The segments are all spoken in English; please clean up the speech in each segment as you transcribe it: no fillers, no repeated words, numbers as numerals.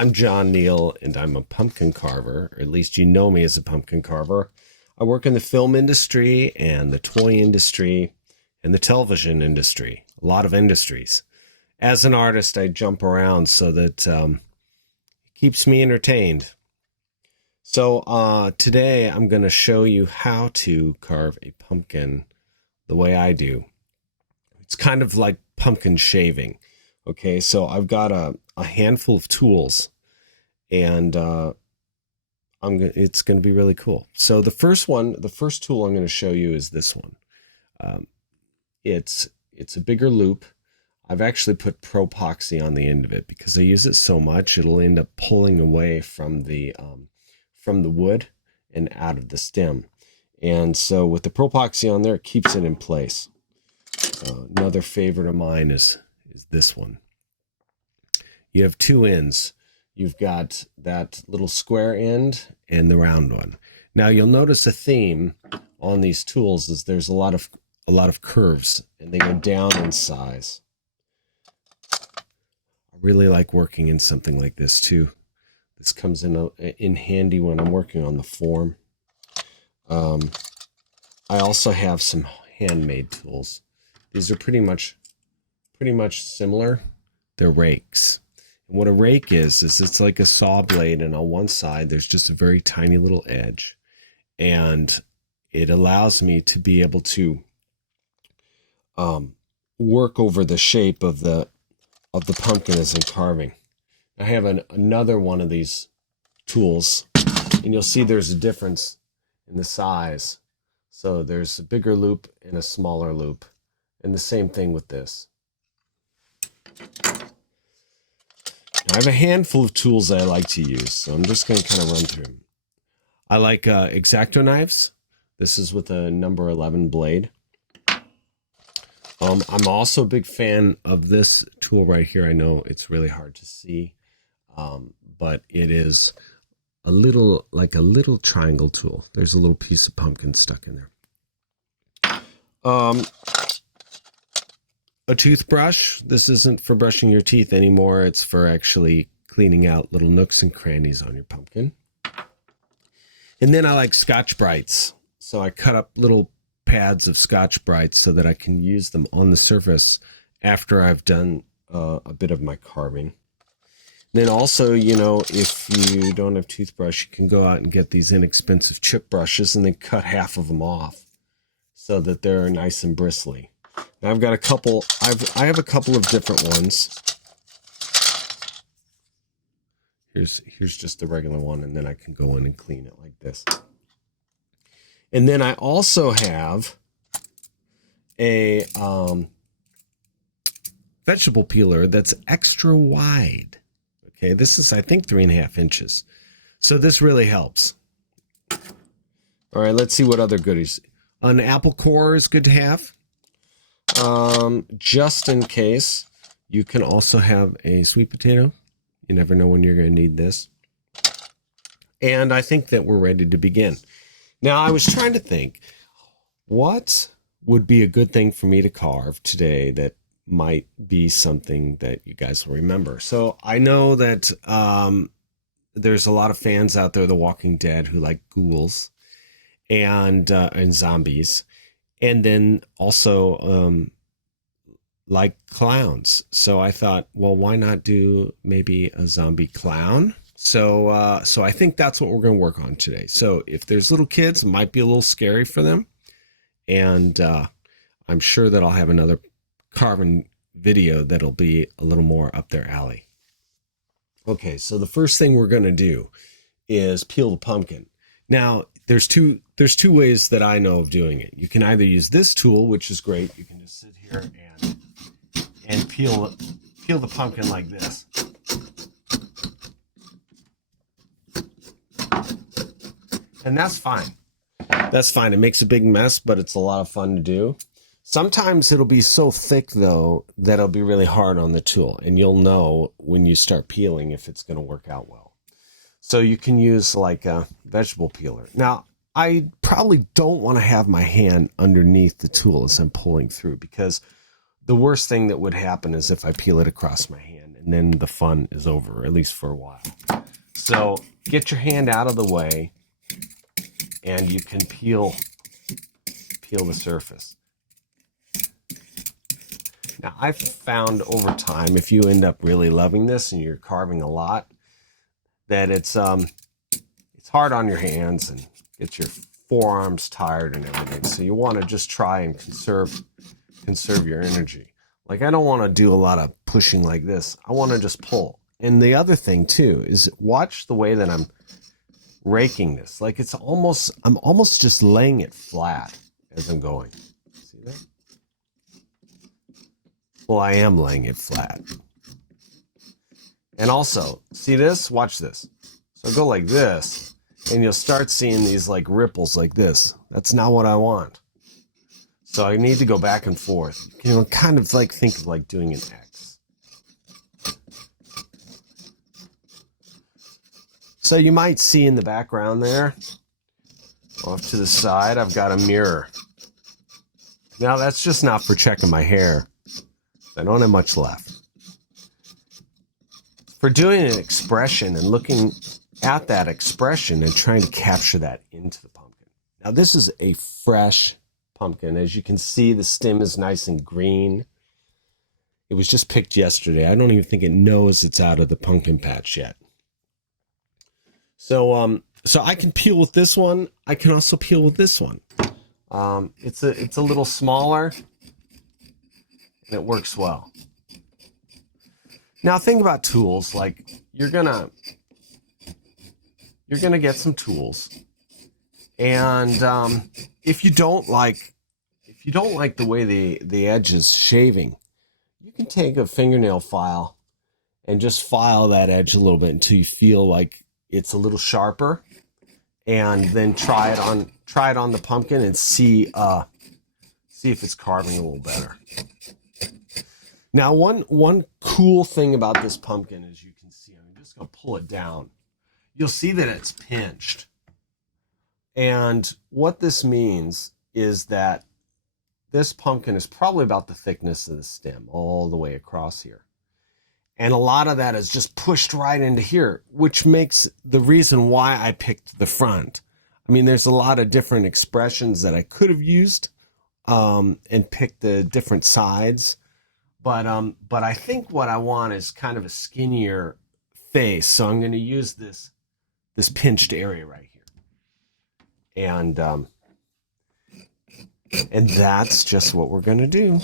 I'm Jon Neill, and I'm a pumpkin carver, or at least you know me as a pumpkin carver. I work in the film industry and the toy industry and the television industry, a lot of industries. As an artist, I jump around so that it keeps me entertained. So today I'm going to show you how to carve a pumpkin the way I do. It's kind of like pumpkin shaving. Okay, so I've got a handful of tools, and it's going to be really cool. So the first tool I'm going to show you is this one. It's a bigger loop. I've actually put Propoxy on the end of it because I use it so much it'll end up pulling away from the wood and out of the stem. And so with the Propoxy on there, it keeps it in place. Another favorite of mine is this one. You have two ends. You've got that little square end and the round one. Now you'll notice a theme on these tools is there's a lot of curves, and they go down in size. I really like working in something like this too. This comes in handy when I'm working on the form. I also have some handmade tools. These are pretty much similar. They're rakes. And what a rake is it's like a saw blade, and on one side there's just a very tiny little edge. And it allows me to be able to work over the shape of the pumpkin as I'm carving. I have another one of these tools, and you'll see there's a difference in the size. So there's a bigger loop and a smaller loop. And the same thing with this. Now, I have a handful of tools that I like to use, so I'm just going to kind of run through them. I like X-Acto knives. This is with a number 11 blade. I'm also a big fan of this tool right here. I know it's really hard to see, but it is like a little triangle tool. There's a little piece of pumpkin stuck in there. A toothbrush. This isn't for brushing your teeth anymore. It's for actually cleaning out little nooks and crannies on your pumpkin. And then I like Scotch-Brites. So I cut up little pads of Scotch-Brites so that I can use them on the surface after I've done a bit of my carving. Then also, if you don't have toothbrush, you can go out and get these inexpensive chip brushes and then cut half of them off so that they're nice and bristly. Now I've got a couple. I have a couple of different ones. Here's just the regular one, and then I can go in and clean it like this. And then I also have a vegetable peeler that's extra wide. Okay, this is, I think, 3.5 inches. So this really helps. All right, let's see what other goodies. An apple core is good to have. Just in case. You can also have a sweet potato. You never know when you're going to need this. And I think that we're ready to begin. Now, I was trying to think, what would be a good thing for me to carve today that might be something that you guys will remember? So I know that there's a lot of fans out there, The Walking Dead, who like ghouls and zombies. And then also like clowns. So I thought, well, why not do maybe a zombie clown? So I think that's what we're going to work on today. So if there's little kids, it might be a little scary for them. And I'm sure that I'll have another carving video that'll be a little more up their alley. Okay, so the first thing we're going to do is peel the pumpkin. Now, there's two ways that I know of doing it. You can either use this tool, which is great. You can just sit here and peel the pumpkin like this. And that's fine. That's fine. It makes a big mess, but it's a lot of fun to do. Sometimes it'll be so thick, though, that it'll be really hard on the tool. And you'll know when you start peeling if it's going to work out well. So you can use like a vegetable peeler. Now, I probably don't want to have my hand underneath the tool as I'm pulling through, because the worst thing that would happen is if I peel it across my hand, and and then the fun is over, at least for a while. So get your hand out of the way, and you can peel the surface. Now, I've found over time, if you end up really loving this and you're carving a lot, that it's hard on your hands and gets your forearms tired and everything. So you want to just try and conserve your energy. Like, I don't want to do a lot of pushing like this. I want to just pull. And the other thing too is watch the way that I'm raking this. Like, I'm almost just laying it flat as I'm going. See that? Well, I am laying it flat. And also, see this? Watch this. So go like this, and you'll start seeing these like ripples like this. That's not what I want. So I need to go back and forth. You know, kind of like think of like doing an X. So you might see in the background there, off to the side, I've got a mirror. Now that's just not for checking my hair. I don't have much left. For doing an expression and looking at that expression and trying to capture that into the pumpkin. Now this is a fresh pumpkin. As you can see, the stem is nice and green. It was just picked yesterday. I don't even think it knows it's out of the pumpkin patch yet. So I can peel with this one. I can also peel with this one. It's a little smaller, and it works well. Now think about tools. Like, you're gonna get some tools, and if you don't like the way the edge is shaving, you can take a fingernail file and just file that edge a little bit until you feel like it's a little sharper, and then try it on the pumpkin and see if it's carving a little better. Now, one cool thing about this pumpkin is you can see, I'm just going to pull it down. You'll see that it's pinched. And what this means is that this pumpkin is probably about the thickness of the stem all the way across here. And a lot of that is just pushed right into here, which makes the reason why I picked the front. I mean, there's a lot of different expressions that I could have used and picked the different sides. But I think what I want is kind of a skinnier face. So I'm going to use this pinched area right here. And that's just what we're going to do.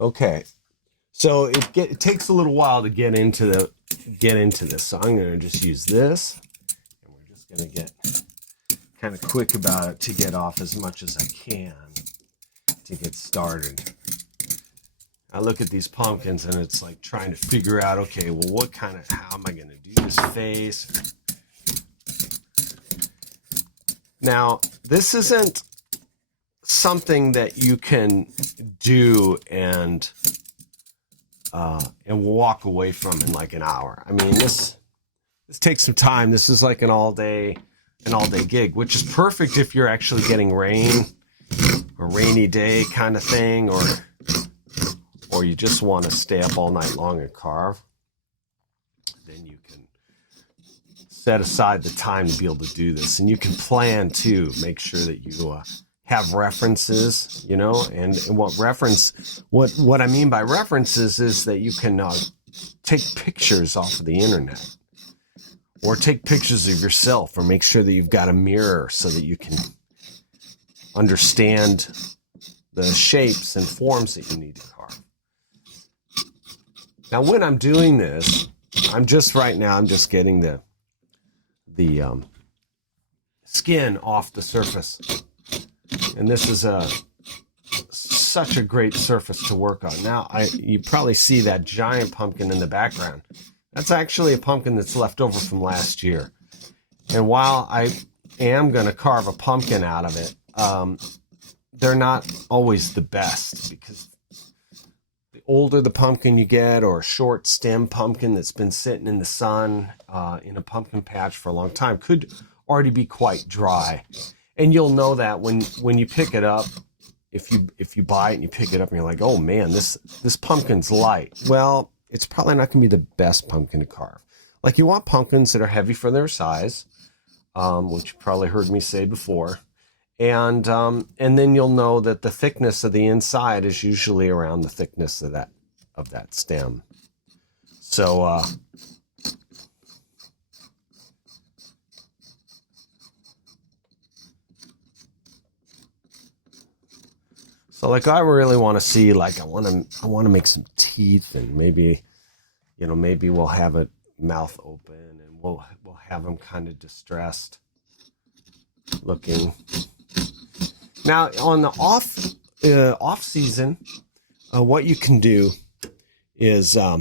Okay, so it takes a little while to get into this. So I'm going to just use this, and we're just going to get kind of quick about it to get off as much as I can to get started. I look at these pumpkins, and it's like trying to figure out, okay, well, how am I going to do this face? Now, this isn't something that you can do and walk away from in like an hour. I mean, this takes some time. This is like an all day gig, which is perfect if you're actually getting rain or rainy day kind of thing, or you just want to stay up all night long and carve. Then you can set aside the time to be able to do this, and you can plan to make sure that you have references, you know, and what I mean by references is that you can take pictures off of the internet, or take pictures of yourself, or make sure that you've got a mirror so that you can understand the shapes and forms that you need to carve. Now, when I'm doing this, I'm just getting the skin off the surface. And this is such a great surface to work on. Now, you probably see that giant pumpkin in the background. That's actually a pumpkin that's left over from last year. And while I am going to carve a pumpkin out of it, they're not always the best, because the older the pumpkin you get, or a short stem pumpkin that's been sitting in the sun in a pumpkin patch for a long time, could already be quite dry. And you'll know that when you pick it up. If you buy it and you pick it up and you're like, oh man, this pumpkin's light. Well, it's probably not going to be the best pumpkin to carve. Like, you want pumpkins that are heavy for their size, which you probably heard me say before. And then you'll know that the thickness of the inside is usually around the thickness of that stem. So like, I really want to see, like, I want to make some teeth, and maybe we'll have it mouth open, and we'll have them kind of distressed looking. Now, on the off season, what you can do is, or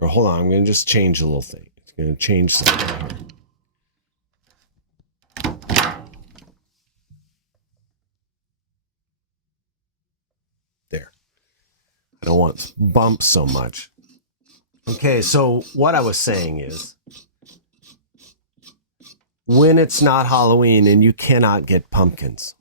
hold on, I'm going to just change a little thing. It's going to change something here. There. I don't want bumps so much. Okay, so what I was saying is, when it's not Halloween and you cannot get pumpkins,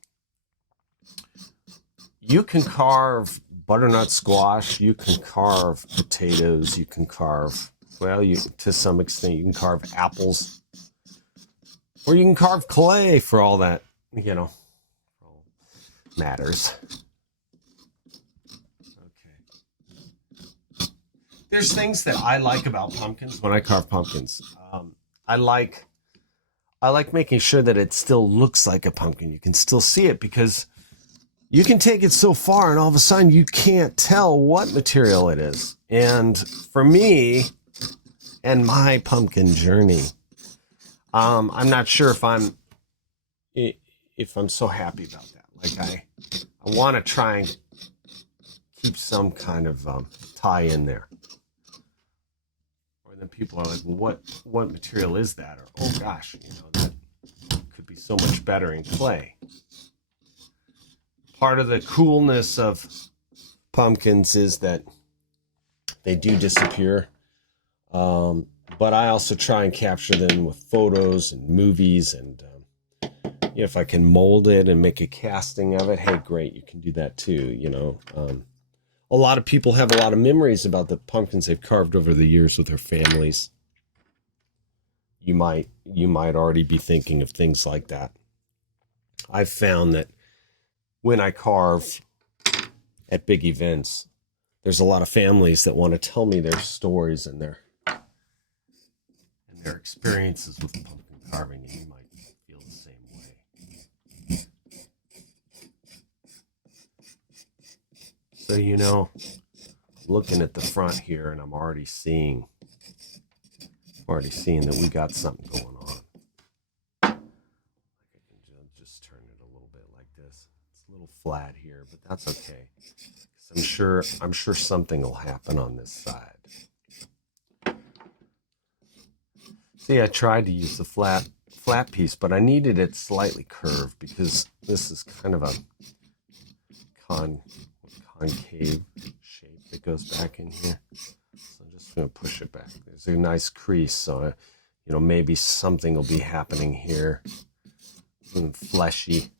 you can carve butternut squash, you can carve potatoes, you can carve, well, to some extent, you can carve apples, or you can carve clay, for all that, matters. Okay. There's things that I like about pumpkins when I carve pumpkins. I like making sure that it still looks like a pumpkin. You can still see it, because you can take it so far and all of a sudden you can't tell what material it is. And for me and my pumpkin journey, I'm not sure if I'm so happy about that. Like, I want to try and keep some kind of tie in there. Or then people are like, well, what material is that? Or, oh gosh, that could be so much better in clay. Part of the coolness of pumpkins is that they do disappear. But I also try and capture them with photos and movies. And if I can mold it and make a casting of it, hey, great, you can do that too. A lot of people have a lot of memories about the pumpkins they've carved over the years with their families. You might already be thinking of things like that. I've found that when I carve at big events, there's a lot of families that want to tell me their stories and their experiences with pumpkin carving, and you might feel the same way. So, looking at the front here, and I'm already seeing that we got something going on. I can just turn it a little bit like this. It's a little flat here, but that's okay. I'm sure something will happen on this side. See, I tried to use the flat piece, but I needed it slightly curved, because this is kind of a concave shape that goes back in here. So I'm just going to push it back. There's a nice crease, so maybe something will be happening here. Fleshy.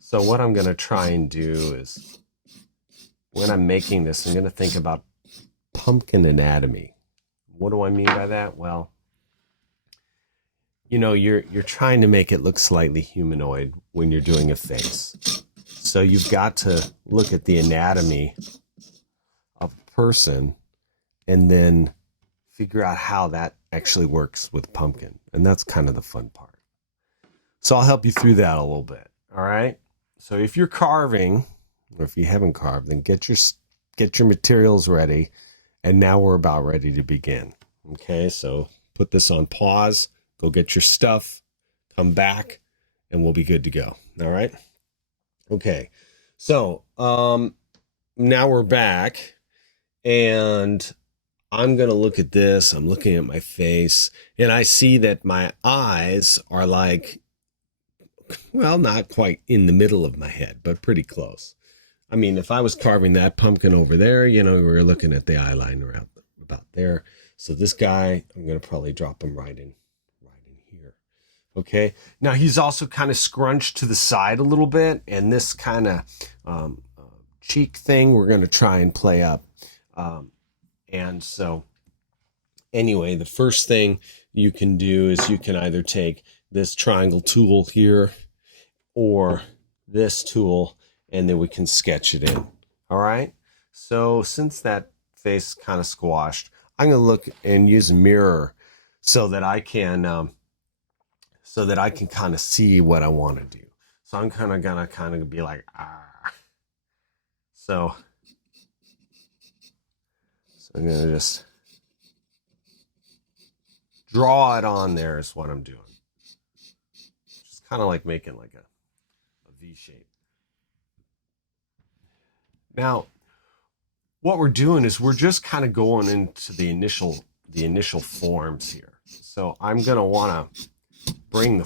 So what I'm going to try and do is, when I'm making this, I'm going to think about pumpkin anatomy. What do I mean by that? Well, you're trying to make it look slightly humanoid when you're doing a face. So you've got to look at the anatomy of a person and then figure out how that actually works with pumpkin. And that's kind of the fun part. So I'll help you through that a little bit. All right. So if you're carving, or if you haven't carved, then get your materials ready. And now we're about ready to begin. Okay. So put this on pause, go get your stuff, come back, and we'll be good to go. All right. Okay. So, now we're back, and I'm going to look at this. I'm looking at my face, and I see that my eyes are like, well, not quite in the middle of my head, but pretty close. I mean, if I was carving that pumpkin over there, you know, we were looking at the eyeliner out about there. So this guy, I'm going to probably drop him right in here. Okay. Now he's also kind of scrunched to the side a little bit, and this kind of cheek thing we're going to try and play up. And so anyway, the first thing you can do is you can either take this triangle tool here or this tool, and then we can sketch it in. All right. So since that face kind of squashed, I'm going to look and use a mirror so that I can kind of see what I want to do. So I'm kind of gonna be like, ah. So I'm gonna just draw it on there is what I'm doing. Just kind of like making like a V shape. Now, what we're doing is we're just kind of going into the initial forms here. So I'm gonna want to bring the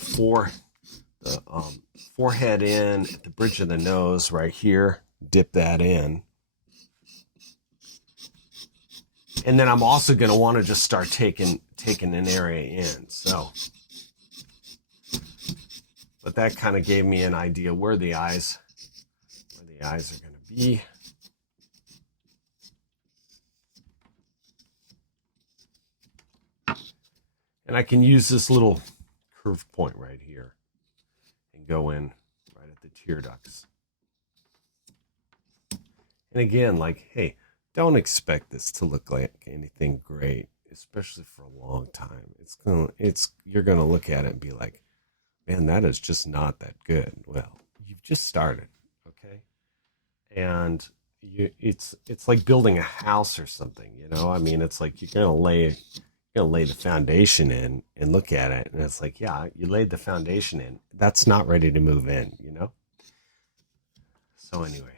forehead in at the bridge of the nose right here. Dip that in. And then I'm also going to want to just start taking an area in. So, but that kind of gave me an idea where the eyes are going to be. And I can use this little curved point right here and go in right at the tear ducts. And again, like, hey, don't expect this to look like anything great, especially for a long time. You're gonna look at it and be like, man, that is just not that good. Well, you've just started, okay? And it's like building a house or something, you know? I mean, it's like you're gonna lay the foundation in and look at it, and it's like, yeah, you laid the foundation in. That's not ready to move in, you know? So anyway.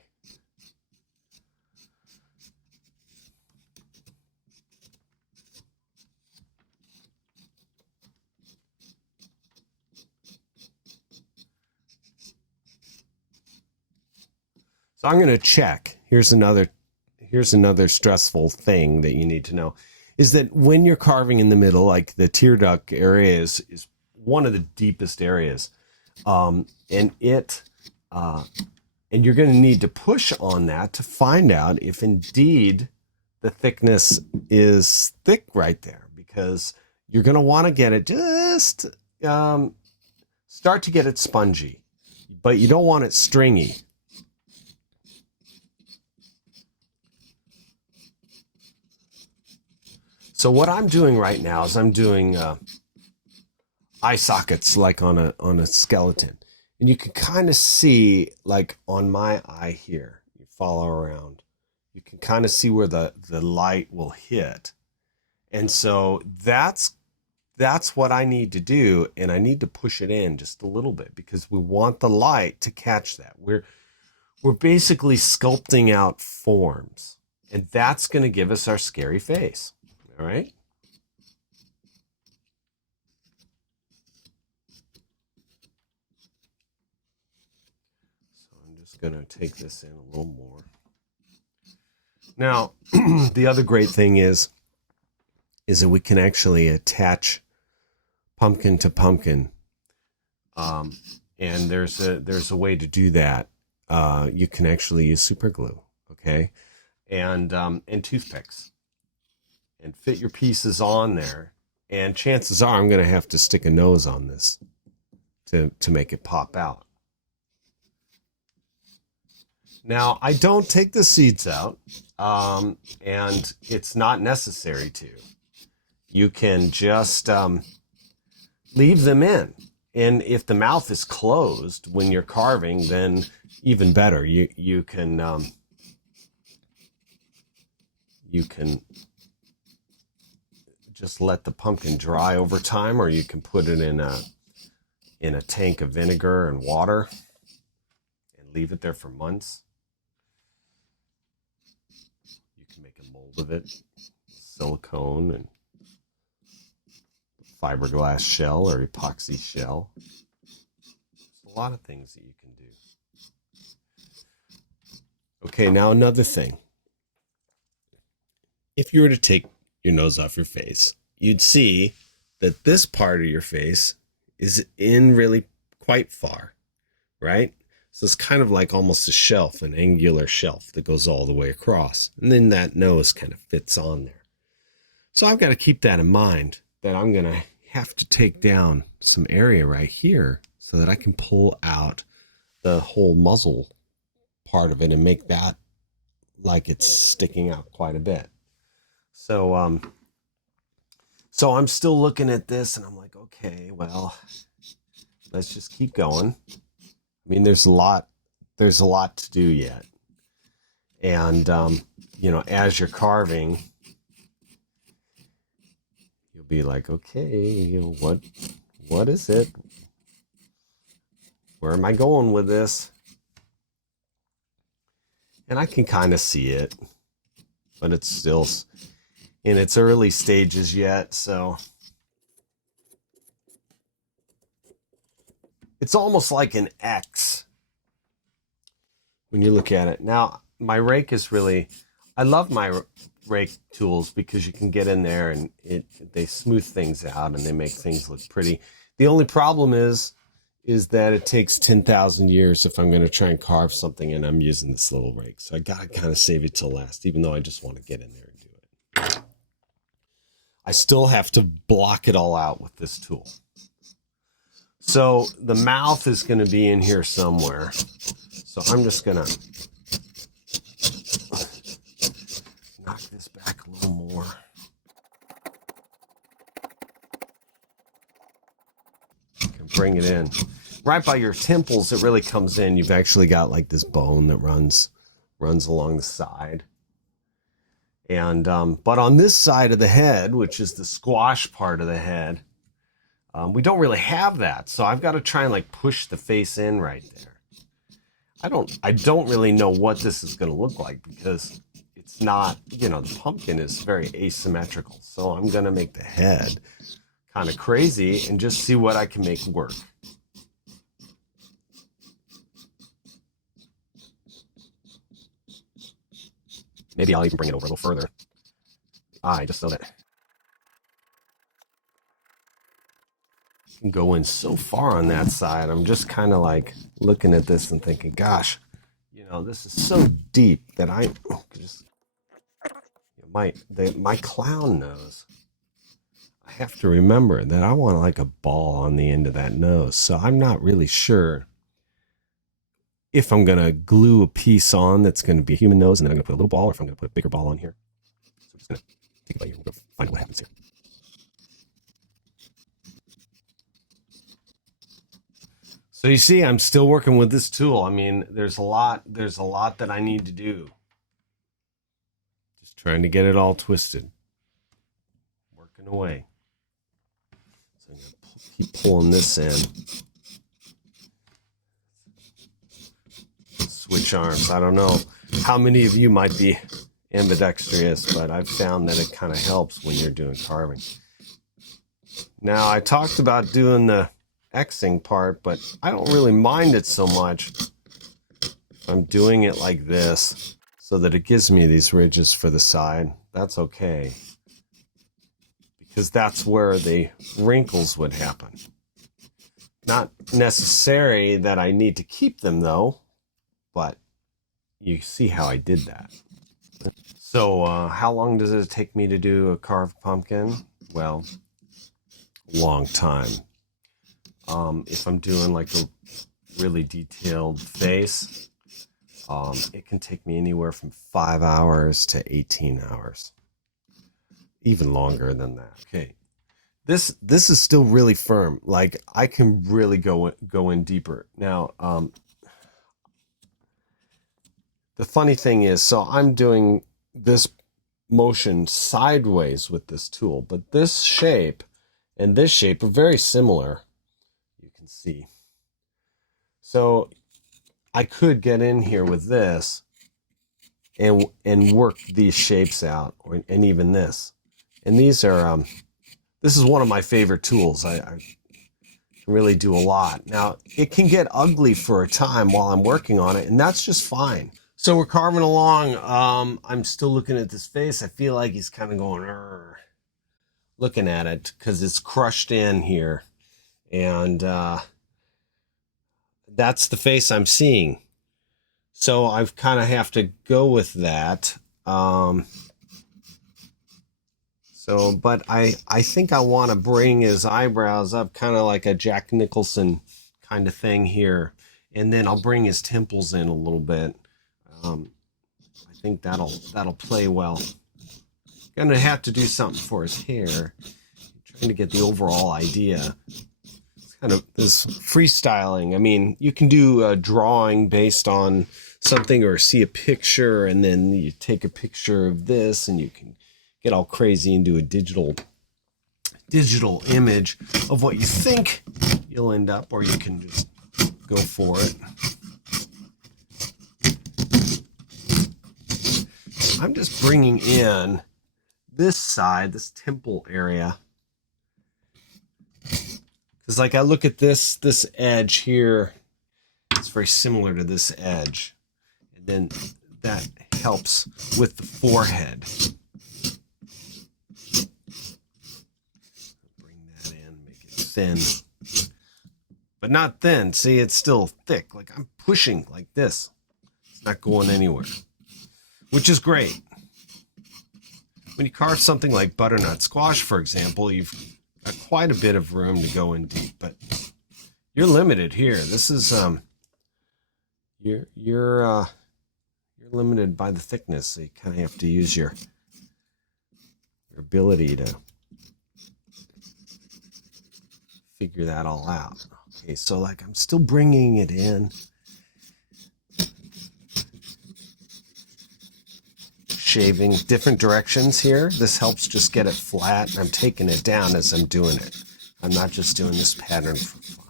So I'm going to check. Here's another stressful thing that you need to know is that when you're carving in the middle, like the tear duct area is one of the deepest areas. And you're going to need to push on that to find out if indeed the thickness is thick right there, because you're going to want to get it just start to get it spongy, but you don't want it stringy. So what I'm doing right now is I'm doing eye sockets like on a skeleton. And you can kind of see, like on my eye here, you follow around, you can kind of see where the light will hit. And so that's what I need to do, and I need to push it in just a little bit because we want the light to catch that. We're basically sculpting out forms, and that's going to give us our scary face. All right. So I'm just going to take this in a little more. Now, the other great thing is that we can actually attach pumpkin to pumpkin. And there's a way to do that. You can actually use super glue, okay? And toothpicks. And fit your pieces on there. And chances are I'm going to have to stick a nose on this to make it pop out. Now, I don't take the seeds out, and it's not necessary to. You can just leave them in. And if the mouth is closed when you're carving, then even better. You can just let the pumpkin dry over time, or you can put it in a tank of vinegar and water and leave it there for months. You can make a mold of it, silicone and fiberglass shell or epoxy shell. There's a lot of things that you can do. Okay, now another thing. If you were to take your nose off your face, you'd see that this part of your face is in really quite far, right? So it's kind of like almost a shelf, an angular shelf that goes all the way across. And then that nose kind of fits on there. So I've got to keep that in mind, that I'm going to have to take down some area right here so that I can pull out the whole muzzle part of it and make that like it's sticking out quite a bit. So I'm still looking at this and I'm like, okay, well, let's just keep going. I mean, there's a lot to do yet. And, you know, as you're carving, you'll be like, okay, you know, what is it? Where am I going with this? And I can kind of see it, but it's still in its early stages yet. So it's almost like an X when you look at it. Now, my rake is really, I love my rake tools because you can get in there and they smooth things out and they make things look pretty. The only problem is that it takes 10,000 years if I'm going to try and carve something and I'm using this little rake. So I got to kind of save it till last, even though I just want to get in there and do it. I still have to block it all out with this tool. So the mouth is going to be in here somewhere. So I'm just going to knock this back a little more. Bring it in. Right by your temples, it really comes in. You've actually got like this bone that runs along the side. And but on this side of the head, which is the squash part of the head, we don't really have that. So I've got to try and like push the face in right there. I don't really know what this is going to look like because it's not, you know, the pumpkin is very asymmetrical. So I'm going to make the head kind of crazy and just see what I can make work. Maybe I'll even bring it over a little further. Just so that I can go in so far on that side. I'm just kind of like looking at this and thinking, gosh, you know, this is so deep that I just, my clown nose. I have to remember that I want like a ball on the end of that nose. So I'm not really sure if I'm going to glue a piece on that's going to be a human nose and then I'm going to put a little ball, or if I'm going to put a bigger ball on here. So I'm just going to take it by ear and we'll go find out what happens here. So you see, I'm still working with this tool. I mean, there's a lot that I need to do. Just trying to get it all twisted. Working away. So I'm going to keep pulling this in. Switch arms. I don't know how many of you might be ambidextrous, but I've found that it kind of helps when you're doing carving. Now, I talked about doing the Xing part, but I don't really mind it so much. I'm doing it like this so that it gives me these ridges for the side. That's okay, because that's where the wrinkles would happen. Not necessary that I need to keep them though, but you see how I did that. So how long does it take me to do a carved pumpkin? Well, long time. If I'm doing like a really detailed face, it can take me anywhere from 5 hours to 18 hours. Even longer than that. Okay. This is still really firm. Like I can really go in deeper. Now, the funny thing is, so I'm doing this motion sideways with this tool, but this shape and this shape are very similar. You can see. So I could get in here with this and work these shapes out, and even this. And these are, this is one of my favorite tools. I can really do a lot. Now, it can get ugly for a time while I'm working on it, and that's just fine. So we're carving along. I'm still looking at this face. I feel like he's kind of going, "Arr," looking at it because it's crushed in here. And that's the face I'm seeing. So I kind of have to go with that. But I think I want to bring his eyebrows up kind of like a Jack Nicholson kind of thing here. And then I'll bring his temples in a little bit. I think that'll play well. Gonna have to do something for his hair. Trying to get the overall idea. It's kind of this freestyling. I mean, you can do a drawing based on something or see a picture, and then you take a picture of this and you can get all crazy and do a digital image of what you think you'll end up, or you can just go for it. I'm just bringing in this side, this temple area, because like I look at this edge here, it's very similar to this edge, and then that helps with the forehead. Thin, but not thin. See, it's still thick. Like I'm pushing like this. It's not going anywhere, which is great. When you carve something like butternut squash, for example, you've got quite a bit of room to go in deep, but you're limited here. This is you're limited by the thickness, so you kind of have to use your ability to figure that all out. Okay, so like I'm still bringing it in. Shaving different directions here. This helps just get it flat. I'm taking it down as I'm doing it. I'm not just doing this pattern for fun.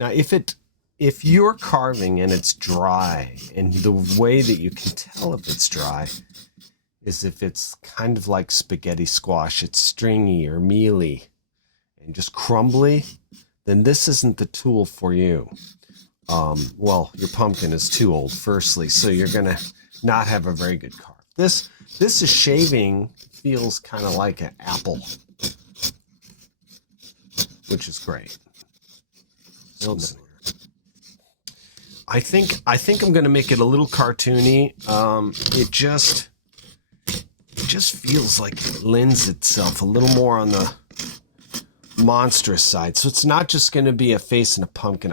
Now, if you're carving and it's dry, and the way that you can tell if it's dry is if it's kind of like spaghetti squash, it's stringy or mealy and just crumbly, then this isn't the tool for you. Well, your pumpkin is too old, firstly, so you're gonna not have a very good carve. This is shaving, feels kind of like an apple, which is great. I think I'm gonna make it a little cartoony. It just feels like it lends itself a little more on the monstrous side. So it's not just going to be a face and a pumpkin.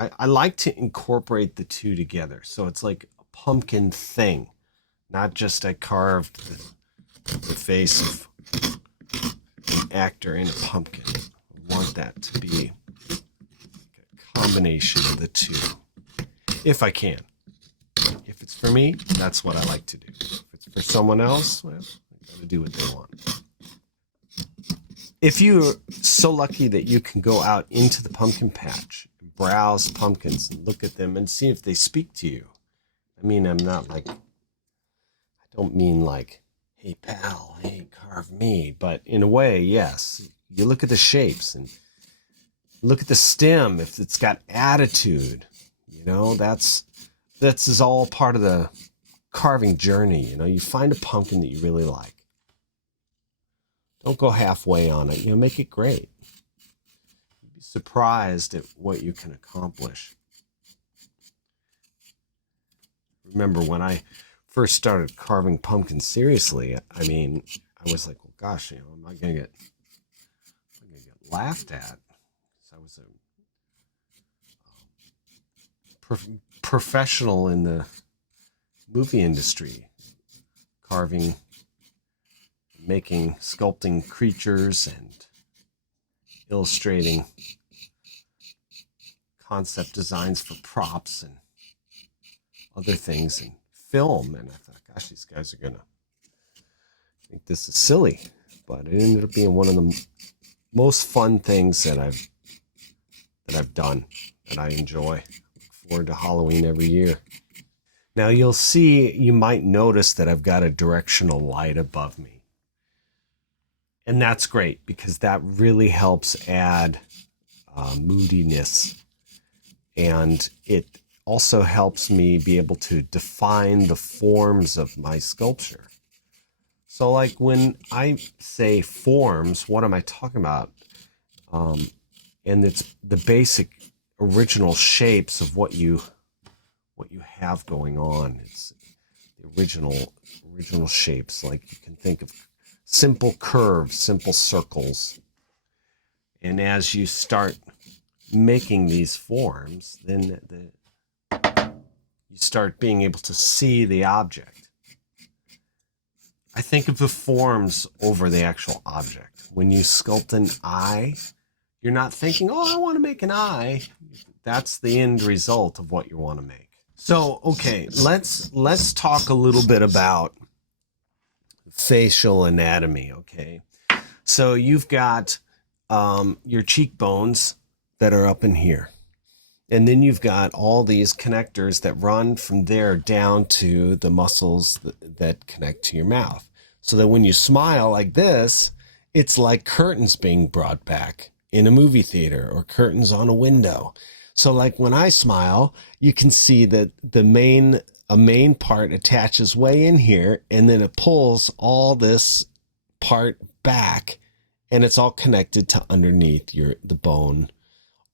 I like to incorporate the two together. So it's like a pumpkin thing, not just I carved the face of an actor in a pumpkin. I want that to be a combination of the two, if I can. If it's for me, that's what I like to do. If it's for someone else, well, they gotta do what they want. If you're so lucky that you can go out into the pumpkin patch, and browse pumpkins and look at them and see if they speak to you. I mean, I don't mean like, hey pal, hey, carve me, but in a way, yes. You look at the shapes and look at the stem. If it's got attitude, that's is all part of the carving journey. You find a pumpkin that you really like. Don't go halfway on it. Make it great. You'd be surprised at what you can accomplish. Remember when I first started carving pumpkins seriously, I mean, I was like, well, gosh, am I going to get laughed at? So I was a professional in the movie industry, carving, sculpting creatures and illustrating concept designs for props and other things in film. And I thought, gosh, these guys are gonna think this is silly, but it ended up being one of the most fun things that I've done, that I enjoy. Look forward to Halloween every year. Now you'll see, you might notice that I've got a directional light above me. And that's great because that really helps add moodiness. And it also helps me be able to define the forms of my sculpture. So like when I say forms, what am I talking about? And it's the basic original shapes of what you have going on. It's the original shapes. Like you can think of simple curves, simple circles. And as you start making these forms, then you start being able to see the object. I think of the forms over the actual object. When you sculpt an eye, you're not thinking, oh, I want to make an eye. That's the end result of what you want to make. So, okay, let's talk a little bit about facial anatomy, okay? So you've got your cheekbones that are up in here. And then you've got all these connectors that run from there down to the muscles that connect to your mouth. So that when you smile like this, it's like curtains being brought back in a movie theater or curtains on a window. So like when I smile, you can see that a main part attaches way in here, and then it pulls all this part back, and it's all connected to underneath the bone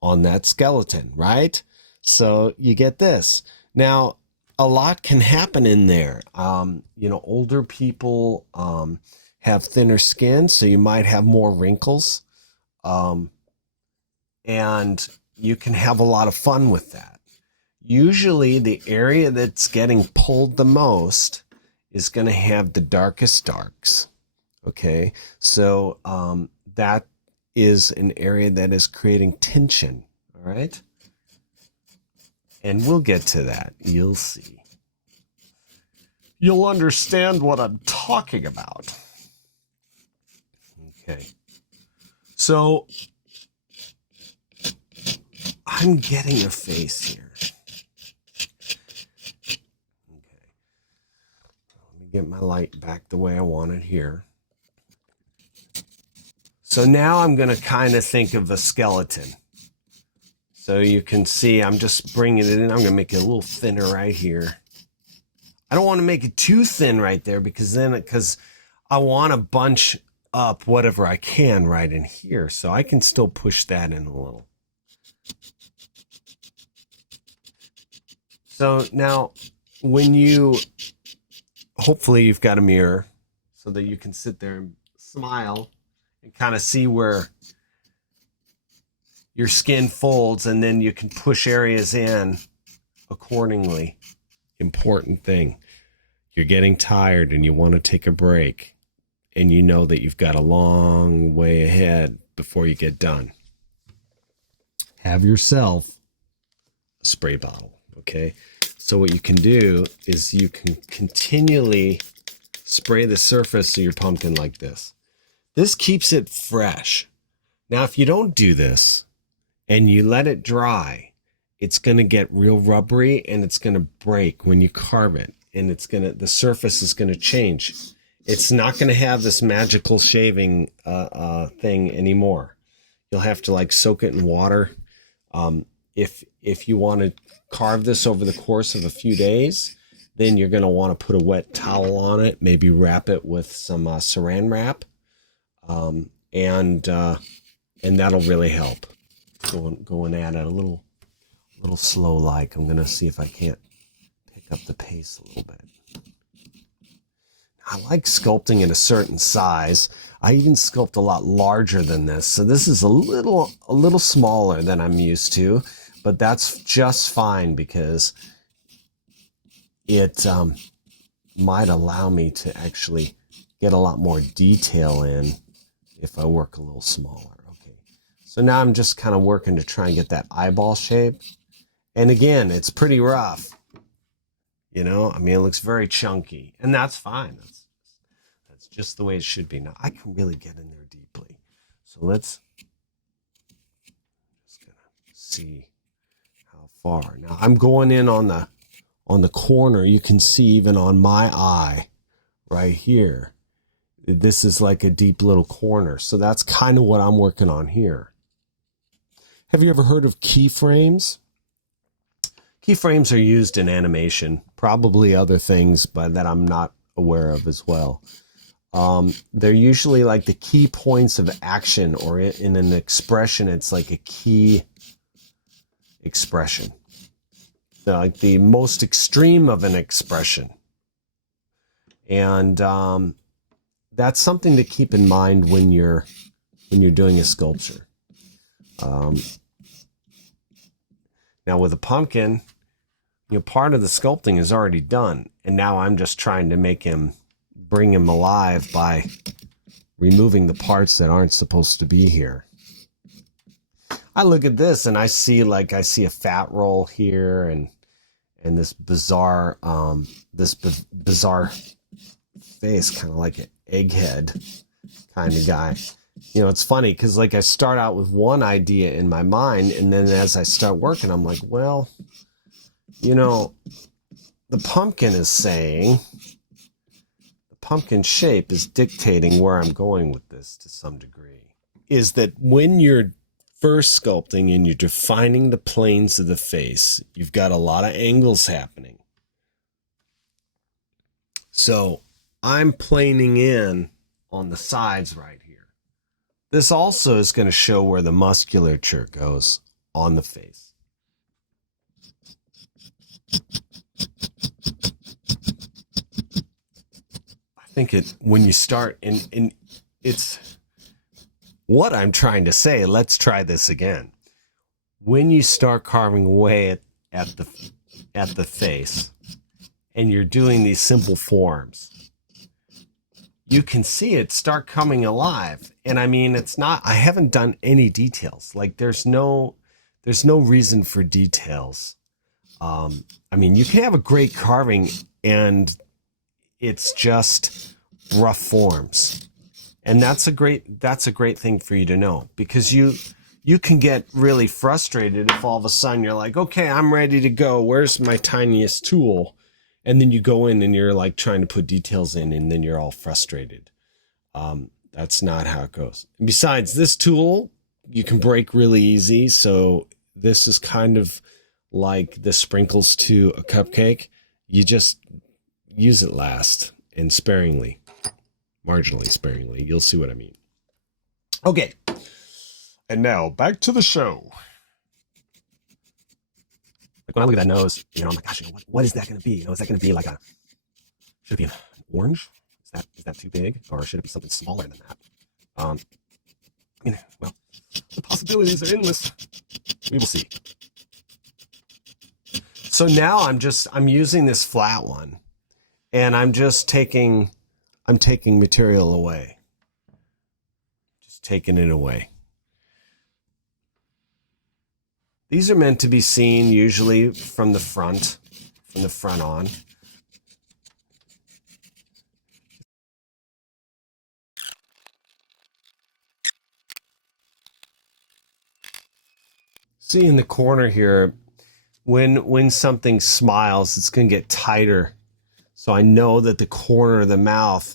on that skeleton, right? So you get this. Now, a lot can happen in there. Older people have thinner skin, so you might have more wrinkles. And you can have a lot of fun with that. Usually the area that's getting pulled the most is going to have the darkest darks. Okay, so that is an area that is creating tension. All right, and we'll get to that. You'll see. You'll understand what I'm talking about. Okay, so I'm getting a face here. Okay, let me get my light back the way I want it here. So now I'm going to kind of think of a skeleton. So you can see I'm just bringing it in. I'm going to make it a little thinner right here. I don't want to make it too thin right there because I want to bunch up whatever I can right in here. So I can still push that in a little. So now hopefully you've got a mirror so that you can sit there and smile and kind of see where your skin folds, and then you can push areas in accordingly. Important thing. You're getting tired and you want to take a break, and you know that you've got a long way ahead before you get done. Have yourself a spray bottle, okay? So what you can do is you can continually spray the surface of your pumpkin like this. This keeps it fresh. Now, if you don't do this and you let it dry, it's going to get real rubbery and it's going to break when you carve it, and the surface is going to change. It's not going to have this magical shaving thing anymore. You'll have to like soak it in water. If you want to carve this over the course of a few days, then you're going to want to put a wet towel on it, maybe wrap it with some saran wrap, and that'll really help. Going at it a little slow like. I'm going to see if I can't pick up the pace a little bit. I like sculpting at a certain size. I even sculpt a lot larger than this. So this is a little smaller than I'm used to, but that's just fine because it might allow me to actually get a lot more detail in if I work a little smaller. Okay. So now I'm just kind of working to try and get that eyeball shape. And again, it's pretty rough. It looks very chunky, and that's fine. That's just the way it should be. Now I can really get in there deeply. So let's just gonna see how far. Now I'm going in on on the corner, you can see even on my eye right here, this is like a deep little corner. So that's kind of what I'm working on here. Have you ever heard of keyframes? Keyframes are used in animation, probably other things, but that I'm not aware of as well. They're usually like the key points of action, or in an expression, it's like a key expression. They're like the most extreme of an expression. And that's something to keep in mind when you're doing a sculpture. Now with a pumpkin, part of the sculpting is already done, and now I'm just trying to bring him alive by removing the parts that aren't supposed to be here. I look at this and I see a fat roll here and this bizarre face, kind of like an egghead kind of guy. It's funny because I start out with one idea in my mind, and then as I start working, I'm like, well, the pumpkin is saying, the pumpkin shape is dictating where I'm going with this to some degree. Is that when you're first sculpting and you're defining the planes of the face, you've got a lot of angles happening. So I'm planing in on the sides right here. This also is going to show where the musculature goes on the face. I think when you start, and it's what I'm trying to say. Let's try this again. When you start carving away at the face, and you're doing these simple forms, you can see it start coming alive. And I mean, I haven't done any details. There's no reason for details. I mean, you can have a great carving and it's just rough forms. And that's a great thing for you to know, because you can get really frustrated if all of a sudden you're like, okay, I'm ready to go. Where's my tiniest tool? And then you go in and you're trying to put details in, and then you're all frustrated. That's not how it goes. And besides, this tool, you can break really easy. So this is kind of like the sprinkles to a cupcake. You just use it last and sparingly, marginally sparingly. You'll see what I mean. Okay. And now back to the show. When I look at that nose, I'm like, gosh, what is that going to be? Is that going to be should it be an orange? Is that too big? Or should it be something smaller than that? The possibilities are endless. We will see. So now I'm using this flat one, and I'm taking material away. Just taking it away. These are meant to be seen usually from the front on. See in the corner here, when something smiles, it's going to get tighter. So I know that the corner of the mouth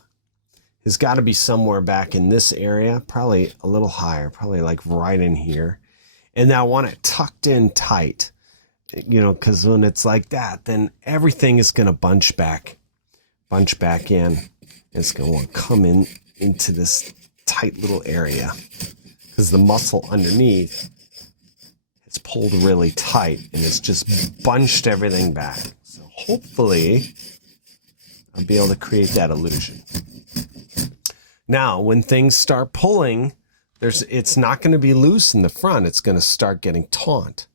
has got to be somewhere back in this area, probably a little higher, probably right in here. And I want it tucked in tight, because when it's like that, then everything is going to bunch back in. It's going to want to come into this tight little area, because the muscle underneath is pulled really tight and it's just bunched everything back. So hopefully I'll be able to create that illusion. Now, when things start pulling, it's not going to be loose in the front. It's going to start getting taut,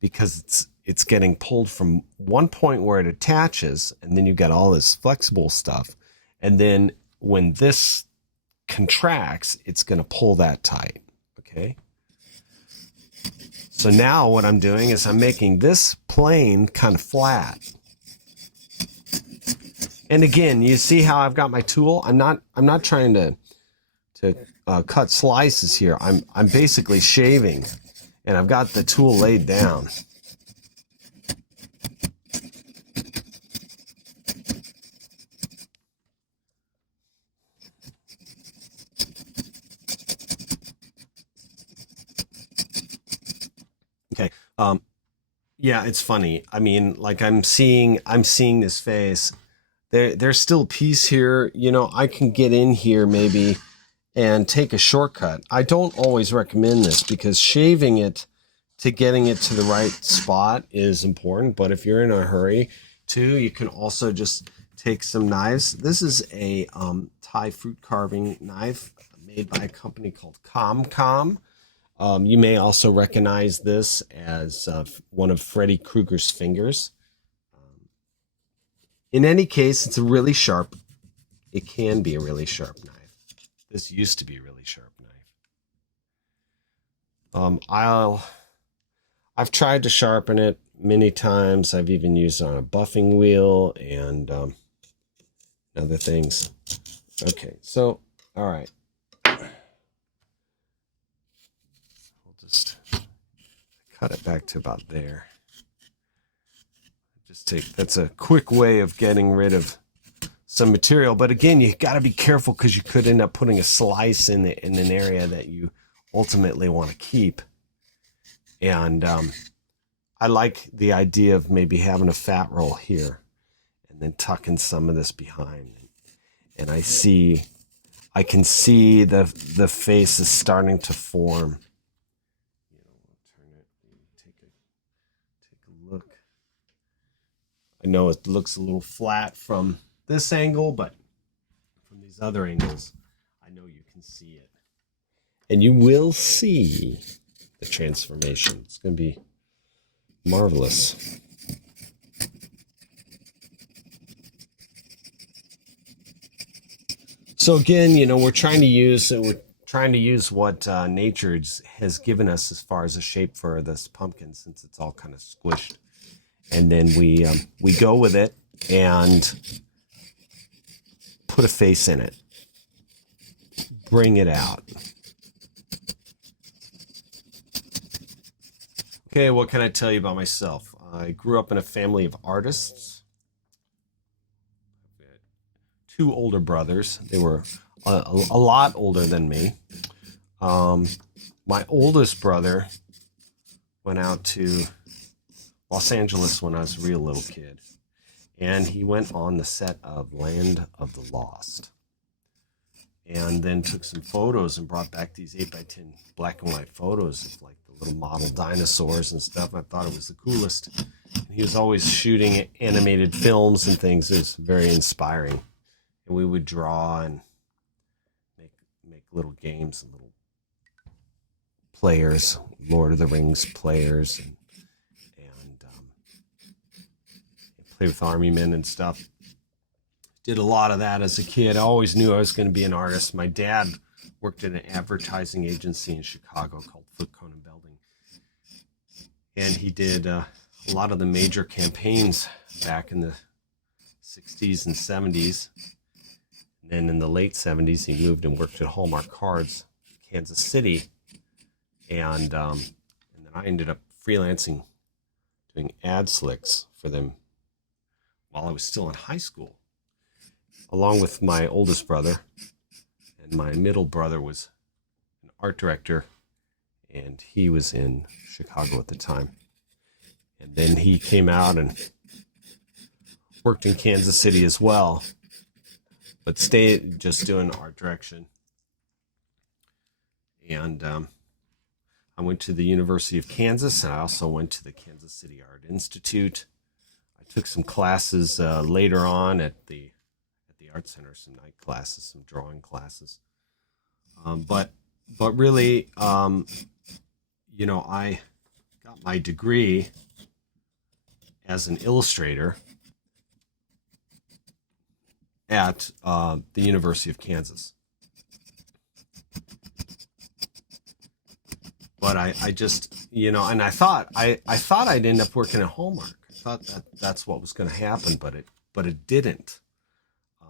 because it's getting pulled from one point where it attaches, and then you've got all this flexible stuff. And then when this contracts, it's going to pull that tight. Okay. So now what I'm doing is I'm making this plane kind of flat. And again, you see how I've got my tool? I'm not trying to cut slices here. I'm basically shaving, and I've got the tool laid down. Yeah, it's funny. I mean, like I'm seeing this face. There's still a piece here. I can get in here maybe and take a shortcut. I don't always recommend this because shaving it to getting it to the right spot is important. But if you're in a hurry too, you can also just take some knives. This is a Thai fruit carving knife made by a company called Com. You may also recognize this as one of Freddy Krueger's fingers. In any case, it's a really sharp. It can be a really sharp knife. This used to be a really sharp knife. I've tried to sharpen it many times. I've even used it on a buffing wheel and other things. Okay, so all right. We'll just cut it back to about there. That's a quick way of getting rid of some material, but again, you got to be careful because you could end up putting a slice in an area that you ultimately want to keep. And I like the idea of maybe having a fat roll here and then tucking some of this behind. And I can see the face is starting to form. Turn it, take a look. I know it looks a little flat from this angle, but from these other angles, I know you can see it. And you will see the transformation. It's going to be marvelous. So again, we're trying to use what nature has given us as far as a shape for this pumpkin, since it's all kind of squished. And then we go with it and put a face in it. Bring it out. Okay, what can I tell you about myself? I grew up in a family of artists. Two older brothers. They were a lot older than me. My oldest brother went out to Los Angeles when I was a real little kid. And he went on the set of Land of the Lost. And then took some photos and brought back these 8x10 black and white photos of like the little model dinosaurs and stuff. I thought it was the coolest. And he was always shooting animated films and things. It was very inspiring. And we would draw and make little games and little players, Lord of the Rings players, and play with army men and stuff. Did a lot of that as a kid. I always knew I was going to be an artist. My dad worked at an advertising agency in Chicago called Foot Cone and Belding. And he did a lot of the major campaigns back in the 60s and 70s. And then in the late 70s, he moved and worked at Hallmark Cards, Kansas City. And then I ended up freelancing, doing ad slicks for them while I was still in high school, along with my oldest brother. And my middle brother was an art director, and he was in Chicago at the time. And then he came out and worked in Kansas City as well, but stayed just doing art direction. And I went to the University of Kansas, and I also went to the Kansas City Art Institute. I took some classes later on at the Art Center, some night classes, some drawing classes. But really, I got my degree as an illustrator at the University of Kansas. But I just, and I thought I'd end up working at Hallmark. I thought that's what was going to happen, but it didn't.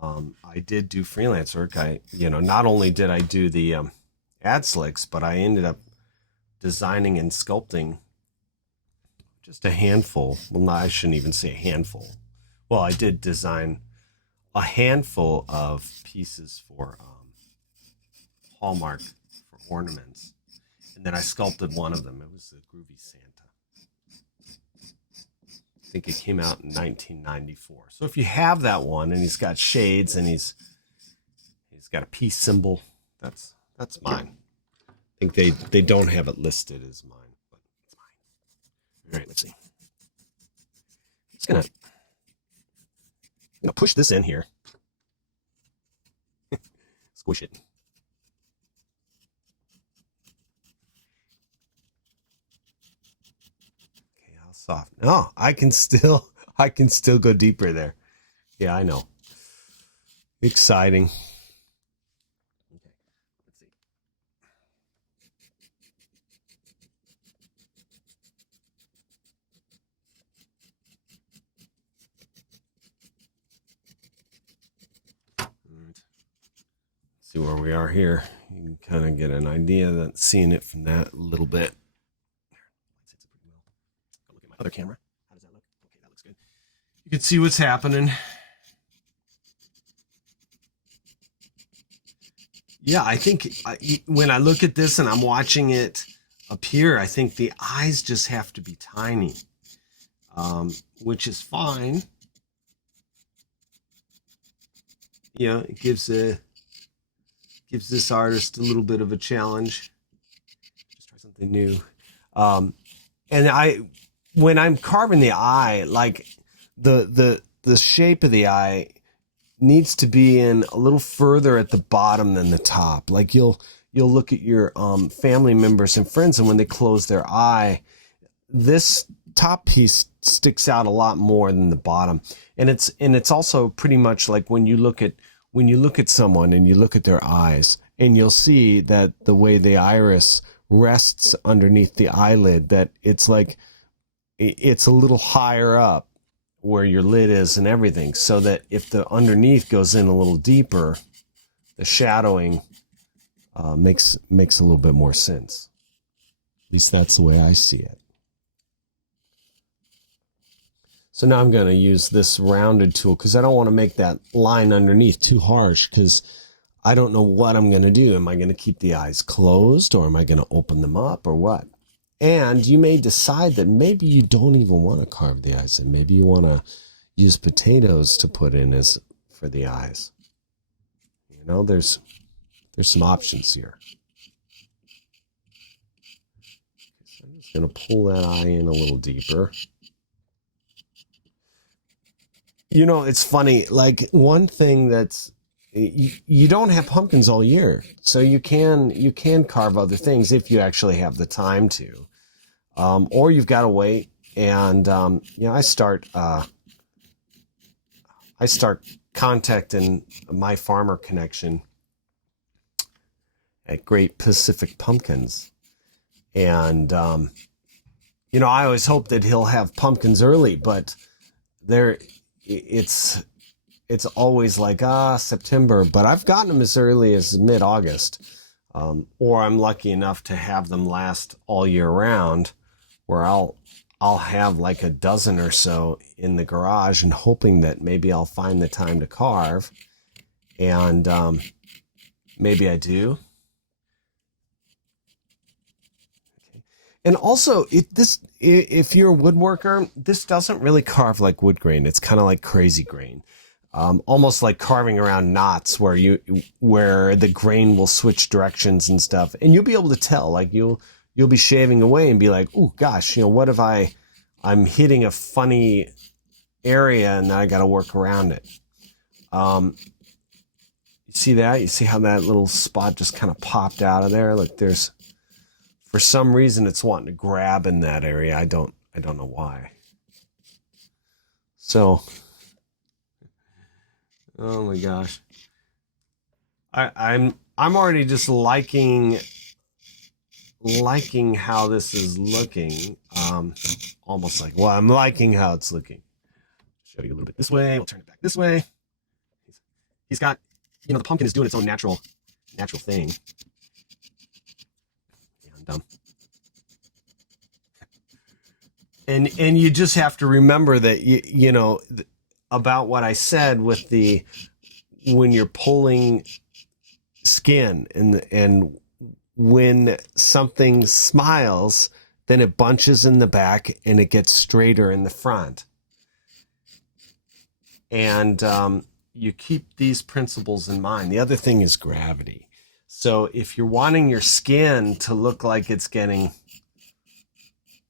I did do freelance work. Not only did I do the ad slicks, but I ended up designing and sculpting just a handful. Well, no, I shouldn't even say a handful. Well, I did design a handful of pieces for Hallmark for ornaments. And then I sculpted one of them. It was a Groovy Santa. I think it came out in 1994. So if you have that one and he's got shades and he's got a peace symbol, that's mine. I think they don't have it listed as mine, but it's mine. All right, let's see. Just gonna push this in here. Squish it. Okay, how soft? No, I can still go deeper there. Yeah, I know. Exciting. Okay, let's see. See where we are here. You can kind of get an idea that seeing it from that little bit. I'll look at my other camera. How does that look? Okay, that looks good. You can see what's happening. Yeah, I think when I look at this and I'm watching it appear, I think the eyes just have to be tiny, which is fine. You know, it gives this artist a little bit of a challenge. Just try something new. And when I'm carving the eye, like the shape of the eye needs to be in a little further at the bottom than the top. Like you'll look at your family members and friends, and when they close their eye, this top piece sticks out a lot more than the bottom. And it's also pretty much like when you look at someone and you look at their eyes, and you'll see that the way the iris rests underneath the eyelid, that it's like it's a little higher up where your lid is and everything, so that if the underneath goes in a little deeper, the shadowing makes a little bit more sense. At least that's the way I see it. So now I'm going to use this rounded tool because I don't want to make that line underneath too harsh, because I don't know what I'm going to do. Am I going to keep the eyes closed, or am I going to open them up, or what? And you may decide that maybe you don't even want to carve the eyes, and maybe you want to use potatoes to put in as for the eyes. You know, there's some options here. So I'm just going to pull that eye in a little deeper. You know, it's funny, like one thing that's, you don't have pumpkins all year, so you can carve other things if you actually have the time to, or you've got to wait. And you know, I start contacting my farmer connection at Great Pacific Pumpkins, and you know, I always hope that he'll have pumpkins early, but it's always like, September, but I've gotten them as early as mid-August, or I'm lucky enough to have them last all year round, where I'll have like a dozen or so in the garage, and hoping that maybe I'll find the time to carve, and maybe I do. Okay. And also, if you're a woodworker, this doesn't really carve like wood grain. It's kind of like crazy grain. Almost like carving around knots where the grain will switch directions and stuff, and you'll be able to tell. Like you'll be shaving away and be like, "Oh gosh, you know, what if I'm hitting a funny area and I got to work around it." You see that? You see how that little spot just kind of popped out of there? Like for some reason it's wanting to grab in that area. I don't know why. So. Oh my gosh. I'm already just liking how this is looking. Almost like, well, I'm liking how it's looking. Show you a little bit this way. We'll turn it back this way. He's got, you know, the pumpkin is doing its own natural thing. And and you just have to remember that you know about what I said with when you're pulling skin, and when something smiles, then it bunches in the back and it gets straighter in the front. And you keep these principles in mind. The other thing is gravity. So if you're wanting your skin to look like it's getting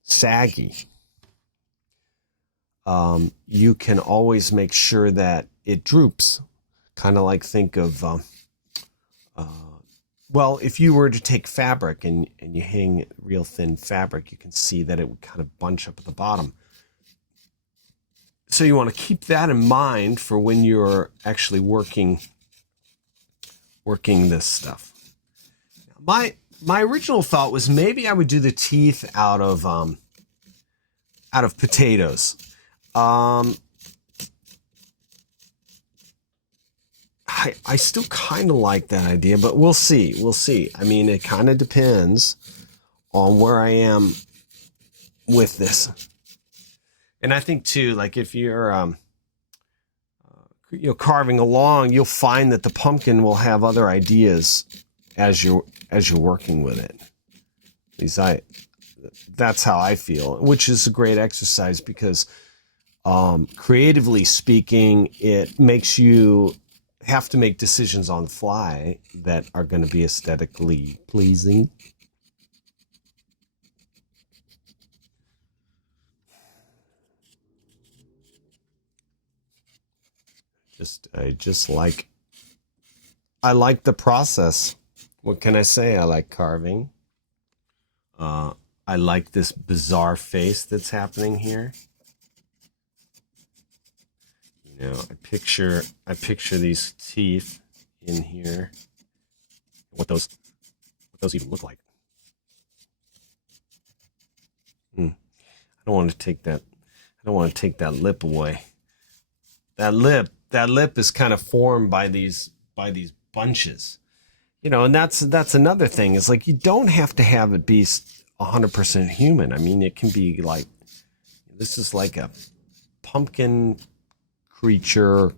saggy, you can always make sure that it droops. Kind of like think of, well, if you were to take fabric and you hang real thin fabric, you can see that it would kind of bunch up at the bottom. So you want to keep that in mind for when you're actually working this stuff. My original thought was maybe I would do the teeth out of potatoes. I still kind of like that idea, but we'll see. We'll see. I mean, it kind of depends on where I am with this. And I think too, like if you're, carving along, you'll find that the pumpkin will have other ideas as you're working with it. At least that's how I feel, which is a great exercise because, creatively speaking, it makes you have to make decisions on the fly that are going to be aesthetically pleasing. I like the process. What can I say? I like carving. I like this bizarre face that's happening here. You know, I picture these teeth in here. What those even look like. I don't want to take that lip away. That lip is kind of formed by these bunches, and that's another thing. It's like you don't have to have it be 100% human. I mean, it can be like this is like a pumpkin creature,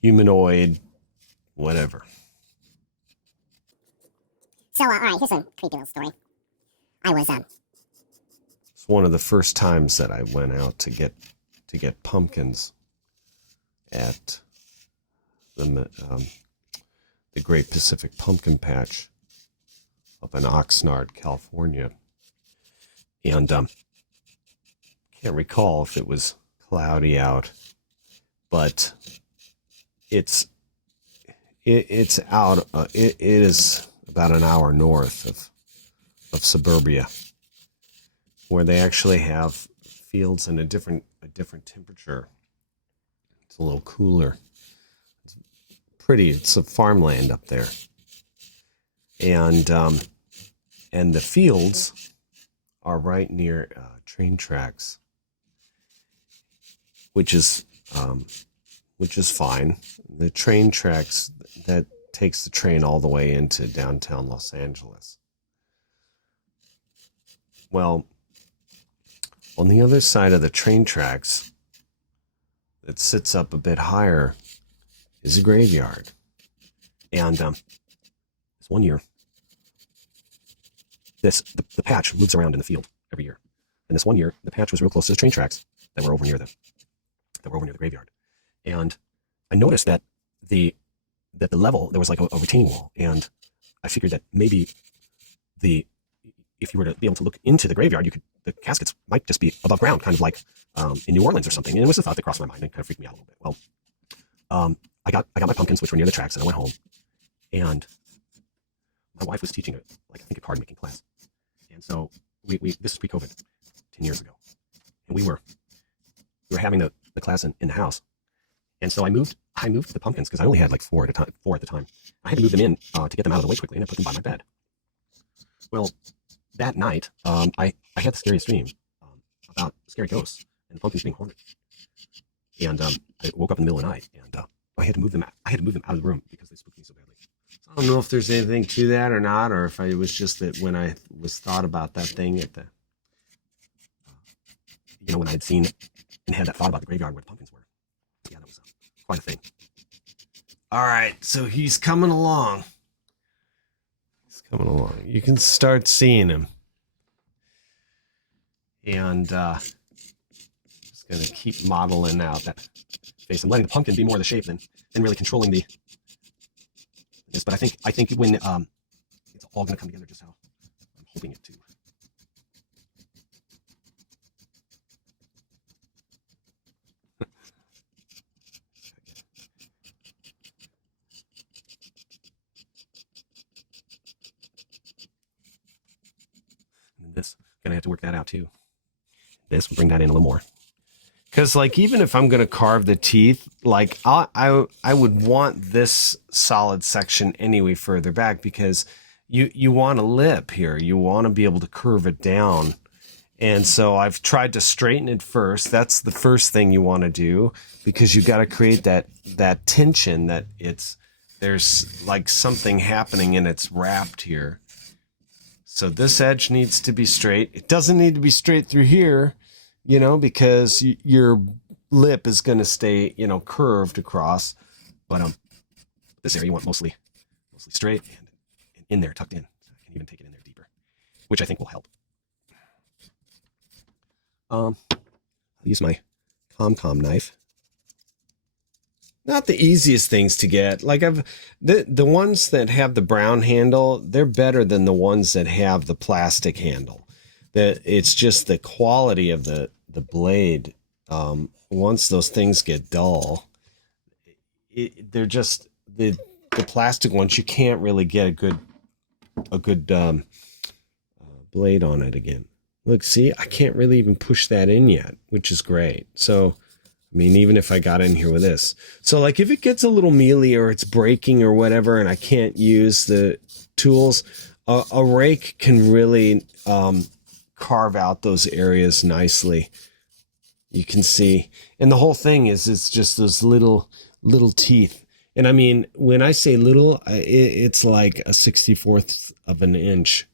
humanoid, whatever. So, all right, here's a creepy little story. I was It's one of the first times that I went out to get pumpkins at the Great Pacific Pumpkin Patch up in Oxnard, California. And can't recall if it was cloudy out, but it is about an hour north of suburbia, where they actually have fields in a different temperature. It's a little cooler. It's pretty. It's a farmland up there, and the fields are right near train tracks, which is fine. The train tracks that takes the train all the way into downtown Los Angeles. Well, on the other side of the train tracks that sits up a bit higher is a graveyard. And this one year, the patch moves around in the field every year. And this one year, the patch was real close to the train tracks that were over near the graveyard. And I noticed that the level, there was like a retaining wall. And I figured that maybe if you were to be able to look into the graveyard, the caskets might just be above ground, kind of like in New Orleans or something. And it was a thought that crossed my mind and kind of freaked me out a little bit. Well, I got my pumpkins, which were near the tracks, and I went home. And my wife was teaching I think a card making class. And so we this is pre-COVID, 10 years ago. And we were having the class in the house. And so I moved the pumpkins because I only had like four at the time. I had to move them in to get them out of the way quickly, and I put them by my bed. Well, that night, I had the scariest dream about scary ghosts and the pumpkins being haunted. And I woke up in the middle of the night, and I had to move them out of the room because they spooked me so badly. So I don't know if there's anything to that or not, or if it was just that when I was thought about that thing at the, when I had seen and had that thought about the graveyard where the pumpkins were. Yeah, that was quite a thing. All right, so he's coming along. You can start seeing him. And just going to keep modeling out that face. I'm letting the pumpkin be more the shape than really controlling this. But I think when it's all going to come together just how I'm hoping it to. And this, going to have to work that out too. This will bring that in a little more. Because, like, even if I'm going to carve the teeth, like, I would want this solid section anyway further back, because you want a lip here. You want to be able to curve it down. And so I've tried to straighten it first. That's the first thing you want to do, because you got to create that tension that there's like something happening and it's wrapped here. So this edge needs to be straight. It doesn't need to be straight through here, you know, because your lip is going to stay, you know, curved across. But this area you want mostly straight and in there, tucked in. So I can even take it in there deeper, which I think will help. I'll use my ComCom knife. Not the easiest things to get. Like the ones that have the brown handle, they're better than the ones that have the plastic handle. It's just the quality of the blade. Once those things get dull, they're just the plastic ones. You can't really get a good blade on it again. Look, see, I can't really even push that in yet, which is great. So, I mean, even if I got in here with this. So, like, if it gets a little mealy or it's breaking or whatever and I can't use the tools, a rake can really carve out those areas nicely. You can see. And the whole thing is it's just those little teeth. And, I mean, when I say little, it's like a 64th of an inch.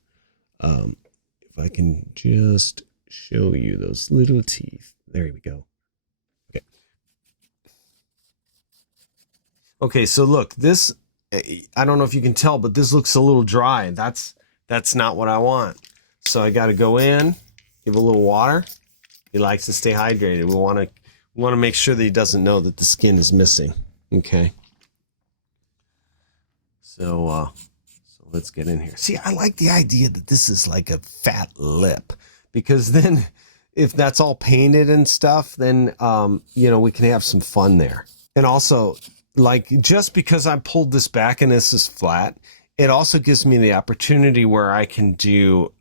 If I can just show you those little teeth. There we go. Okay. Okay, so look, this, I don't know if you can tell, but this looks a little dry. That's not what I want. So I got to go in, give a little water. He likes to stay hydrated. We want to make sure that he doesn't know that the skin is missing. Okay. So let's get in here. See, I like the idea that this is like a fat lip, because then if that's all painted and stuff, then, you know, we can have some fun there. And also, like, just because I pulled this back and this is flat, it also gives me the opportunity where I can do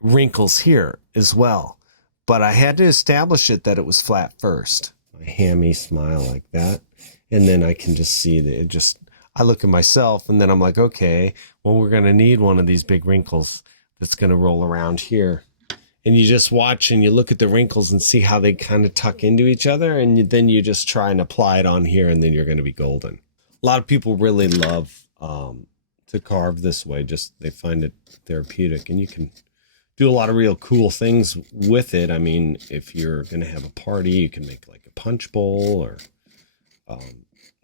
wrinkles here as well. But I had to establish it that it was flat first. My hammy smile like that. And then I can just see that it just... I look at myself and then I'm like, okay, well, we're going to need one of these big wrinkles that's going to roll around here. And you just watch and you look at the wrinkles and see how they kind of tuck into each other. And then you just try and apply it on here and then you're going to be golden. A lot of people really love to carve this way. Just they find it therapeutic, and you can do a lot of real cool things with it. I mean, if you're going to have a party, you can make like a punch bowl, or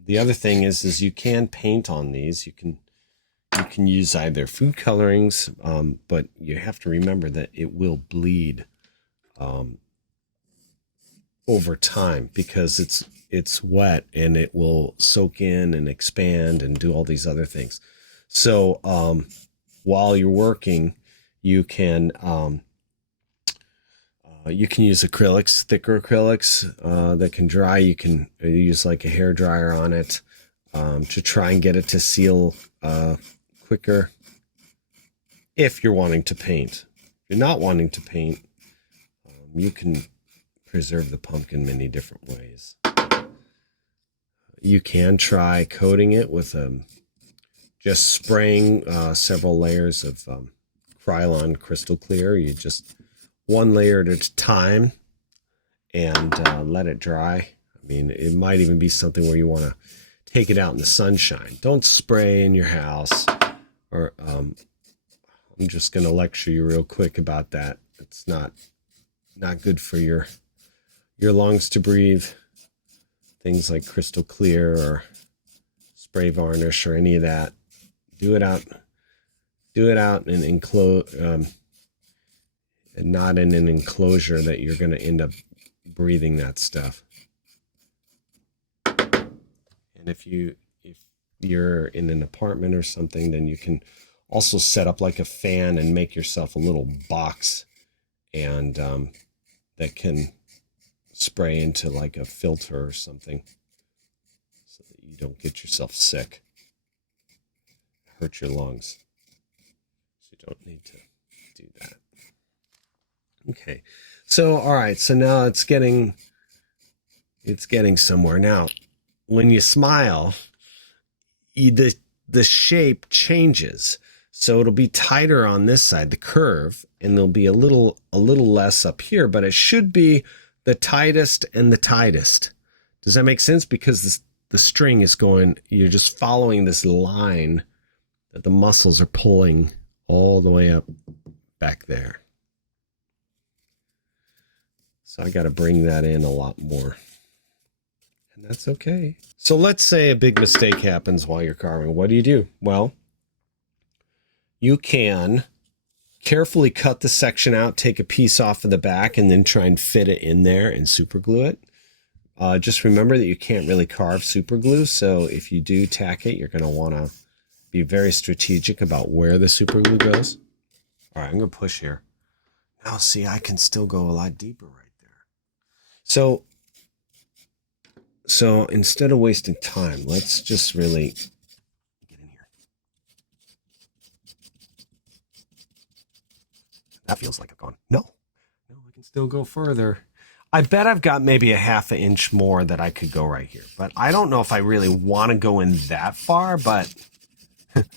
the other thing is you can paint on these. You can use either food colorings, but you have to remember that it will bleed over time, because it's wet and it will soak in and expand and do all these other things. So while you're working, you can use acrylics, thicker acrylics that can dry. You can use like a hair dryer on it to try and get it to seal quicker. If you're wanting to paint, if you're not wanting to paint, you can preserve the pumpkin many different ways. You can try coating it with just spraying several layers of Krylon Crystal Clear. You just one layer at a time and let it dry. I mean, it might even be something where you want to take it out in the sunshine. Don't spray in your house. Or I'm just going to lecture you real quick about that. It's not good for your lungs to breathe. Things like Crystal Clear or spray varnish or any of that. Do it out and enclose, not in an enclosure that you're going to end up breathing that stuff. And if you're in an apartment or something, then you can also set up like a fan and make yourself a little box, and that can spray into like a filter or something, so that you don't get yourself sick, hurt your lungs. So you don't need to do that. Okay, so all right, so now it's getting somewhere. Now, when you smile, the shape changes. So it'll be tighter on this side, the curve, and there'll be a little less up here, but it should be the tightest and the tightest. Does that make sense? Because the string is going, you're just following this line that the muscles are pulling all the way up back there. So I got to bring that in a lot more. And that's okay. So let's say a big mistake happens while you're carving. What do? Well, you can carefully cut the section out, take a piece off of the back, and then try and fit it in there and super glue it. Just remember that you can't really carve super glue, so if you do tack it, you're going to want to be very strategic about where the super glue goes. All right, I'm going to push here. Now, see, I can still go a lot deeper right there. So instead of wasting time, let's just really get in here. That feels like I've gone. No, I can still go further. I bet I've got maybe a half an inch more that I could go right here, but I don't know if I really want to go in that far, but let's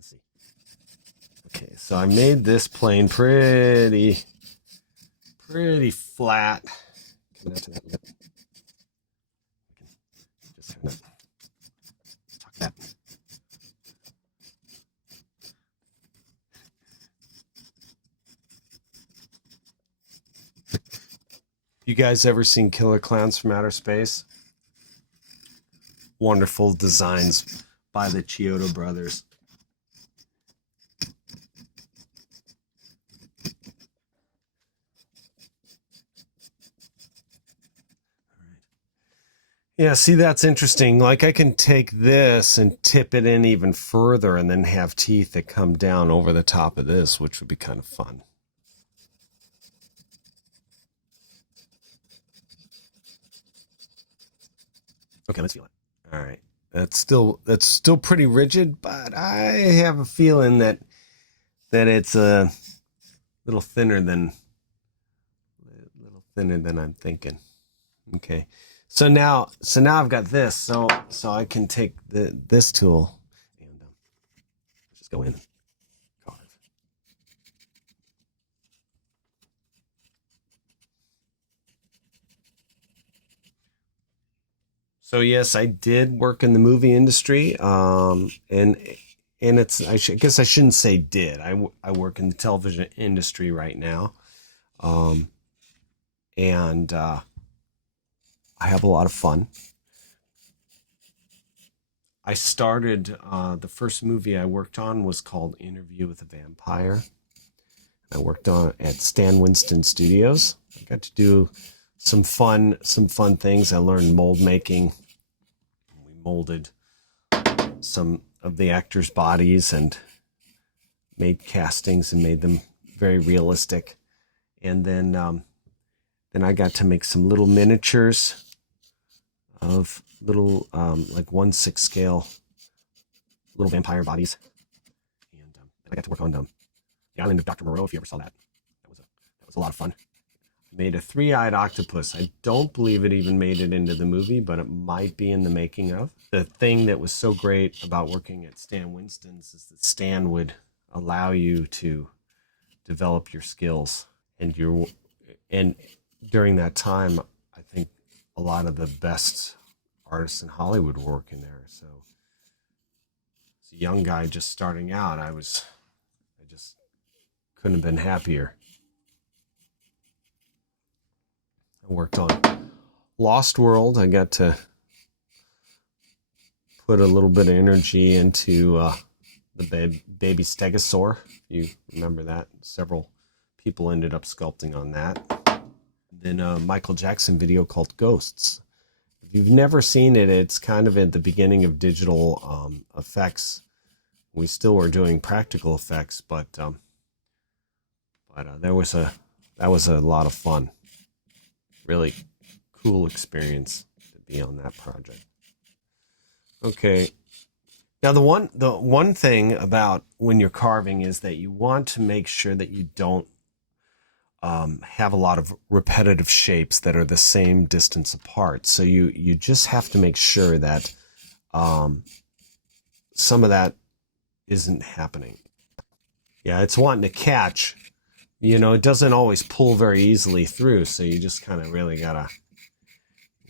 see. Okay, so I made this plane pretty flat. Coming out to that lip. Just kind of tuck that. You guys ever seen Killer Clowns from Outer Space? Wonderful designs by the Chiodo brothers. Yeah, see, that's interesting. Like, I can take this and tip it in even further and then have teeth that come down over the top of this, which would be kind of fun. Okay, let's feel it. All right. That's still pretty rigid, but I have a feeling that it's a little thinner than I'm thinking. Okay. So now I've got this. So I can take this tool and just go in and carve. So yes, I did work in the movie industry, and it's I guess I shouldn't say did. I work in the television industry right now, and I have a lot of fun. I started, the first movie I worked on was called Interview with a Vampire. I worked on at Stan Winston Studios. I got to do some fun things. I learned mold making. We molded some of the actors' bodies and made castings and made them very realistic. And then I got to make some little miniatures of little, like 1/6 scale little vampire bodies. And I got to work on the Island of Dr. Moreau, if you ever saw that. That was a lot of fun. I made a 3-eyed octopus. I don't believe it even made it into the movie, but it might be in the making of. The thing that was so great about working at Stan Winston's is that Stan would allow you to develop your skills, and during that time, I think a lot of the best artists in Hollywood were working there. So as a young guy just starting out, I just couldn't have been happier. I worked on Lost World. I got to put a little bit of energy into the baby stegosaur. If you remember that, several people ended up sculpting on that. Then a Michael Jackson video called Ghosts. If you've never seen it, it's kind of at the beginning of digital effects. We still were doing practical effects, but that was a lot of fun. Really cool experience to be on that project. Okay. Now the one thing about when you're carving is that you want to make sure that you don't have a lot of repetitive shapes that are the same distance apart. So you just have to make sure that some of that isn't happening. Yeah, it's wanting to catch. You know, it doesn't always pull very easily through, so you just kind of really gotta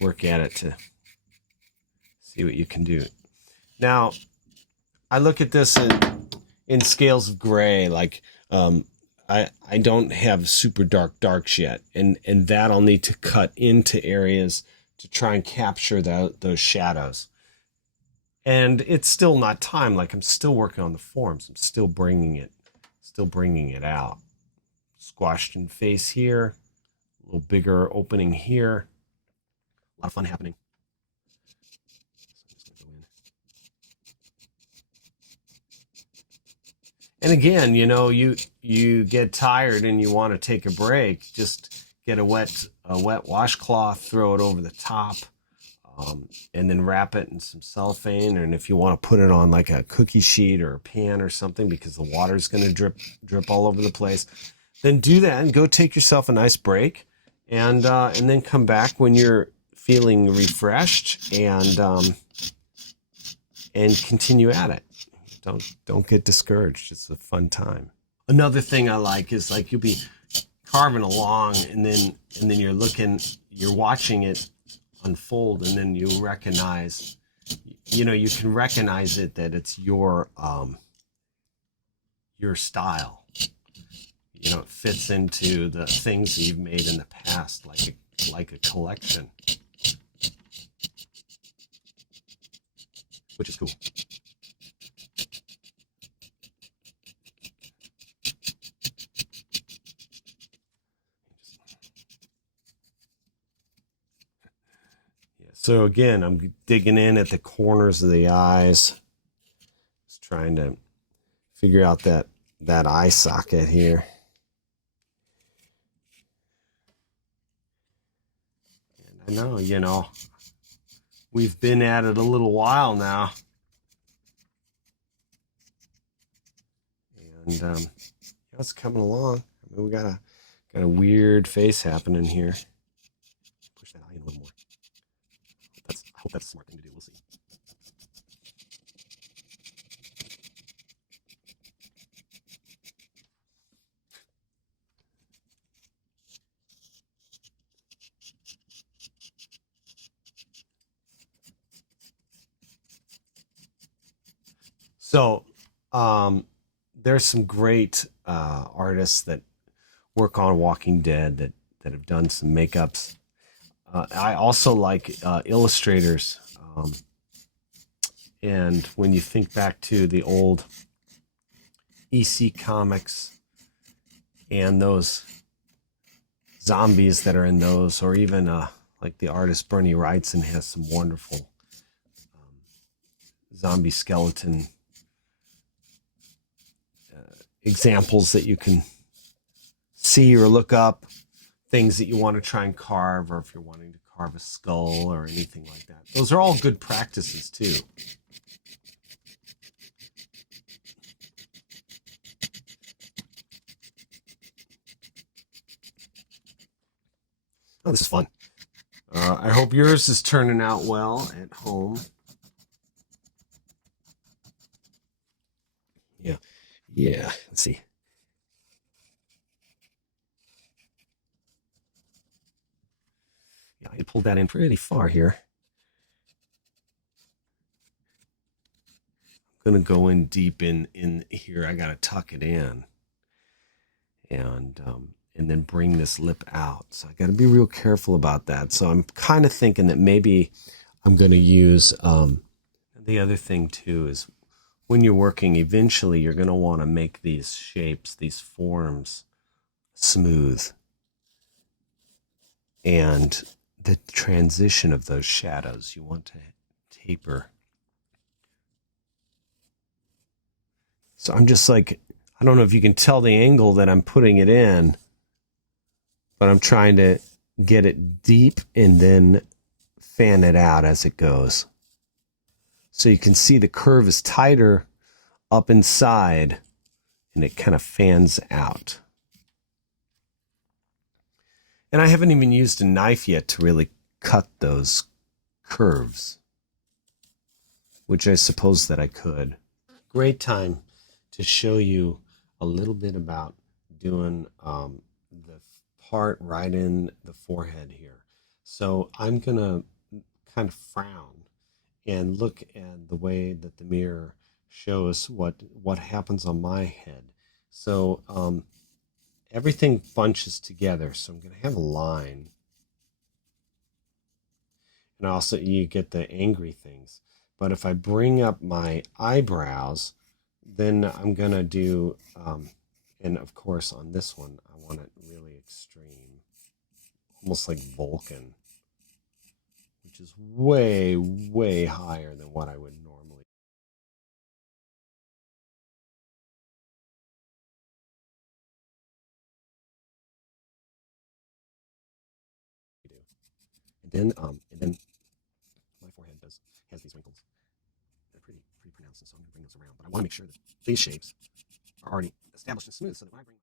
work at it to see what you can do. Now, I look at this in scales of gray, like I don't have super dark darks yet, and that I'll need to cut into areas to try and capture those shadows. And it's still not time. Like I'm still working on the forms. I'm still bringing it out. Squashed in face here, a little bigger opening here. A lot of fun happening. And again, you know, you get tired and you want to take a break. Just get a wet washcloth, throw it over the top. And then wrap it in some cellophane, and if you want to put it on like a cookie sheet or a pan or something because the water's going to drip all over the place, then do that and go take yourself a nice break, and then come back when you're feeling refreshed and continue at it. Don't get discouraged. It's a fun time. Another thing I like is like you'll be carving along and then you're watching it unfold, and then you recognize, you can recognize it that it's your style. You know, it fits into the things that you've made in the past, like a collection, which is cool. So again, I'm digging in at the corners of the eyes, just trying to figure out that eye socket here. And I know, we've been at it a little while now, and it's coming along. I mean, we got a weird face happening here. Push that eye in a little more. I hope that's a smart thing to do. We'll see. So, there's some great artists that work on Walking Dead that have done some makeups. I also like illustrators. And when you think back to the old EC comics and those zombies that are in those, or even like the artist Bernie Wrightson has some wonderful zombie skeleton examples that you can see or look up. Things that you want to try and carve, or if you're wanting to carve a skull or anything like that. Those are all good practices too. Oh, this is fun. I hope yours is turning out well at home. Yeah, let's see. I pulled that in pretty far here. I'm going to go in deep in here. I got to tuck it in and then bring this lip out. So I got to be real careful about that. So I'm kind of thinking that maybe I'm going to use, the other thing too is when you're working, eventually you're going to want to make these shapes, these forms, smooth. And the transition of those shadows, you want to taper. So I'm just like, I don't know if you can tell the angle that I'm putting it in, but I'm trying to get it deep and then fan it out as it goes. So you can see the curve is tighter up inside and it kind of fans out. And I haven't even used a knife yet to really cut those curves, which I suppose that I could. Great time to show you a little bit about doing the part right in the forehead here. So I'm going to kind of frown and look at the way that the mirror shows what happens on my head. So everything bunches together. So I'm going to have a line. And also you get the angry things. But if I bring up my eyebrows, then I'm going to do, and of course on this one, I want it really extreme, almost like Vulcan, which is way, way higher than what I would normally do. And then my forehead has these wrinkles. They're pretty pronounced, and so I'm going to bring those around. But I want to make sure that these shapes are already established and smooth, so that when I bring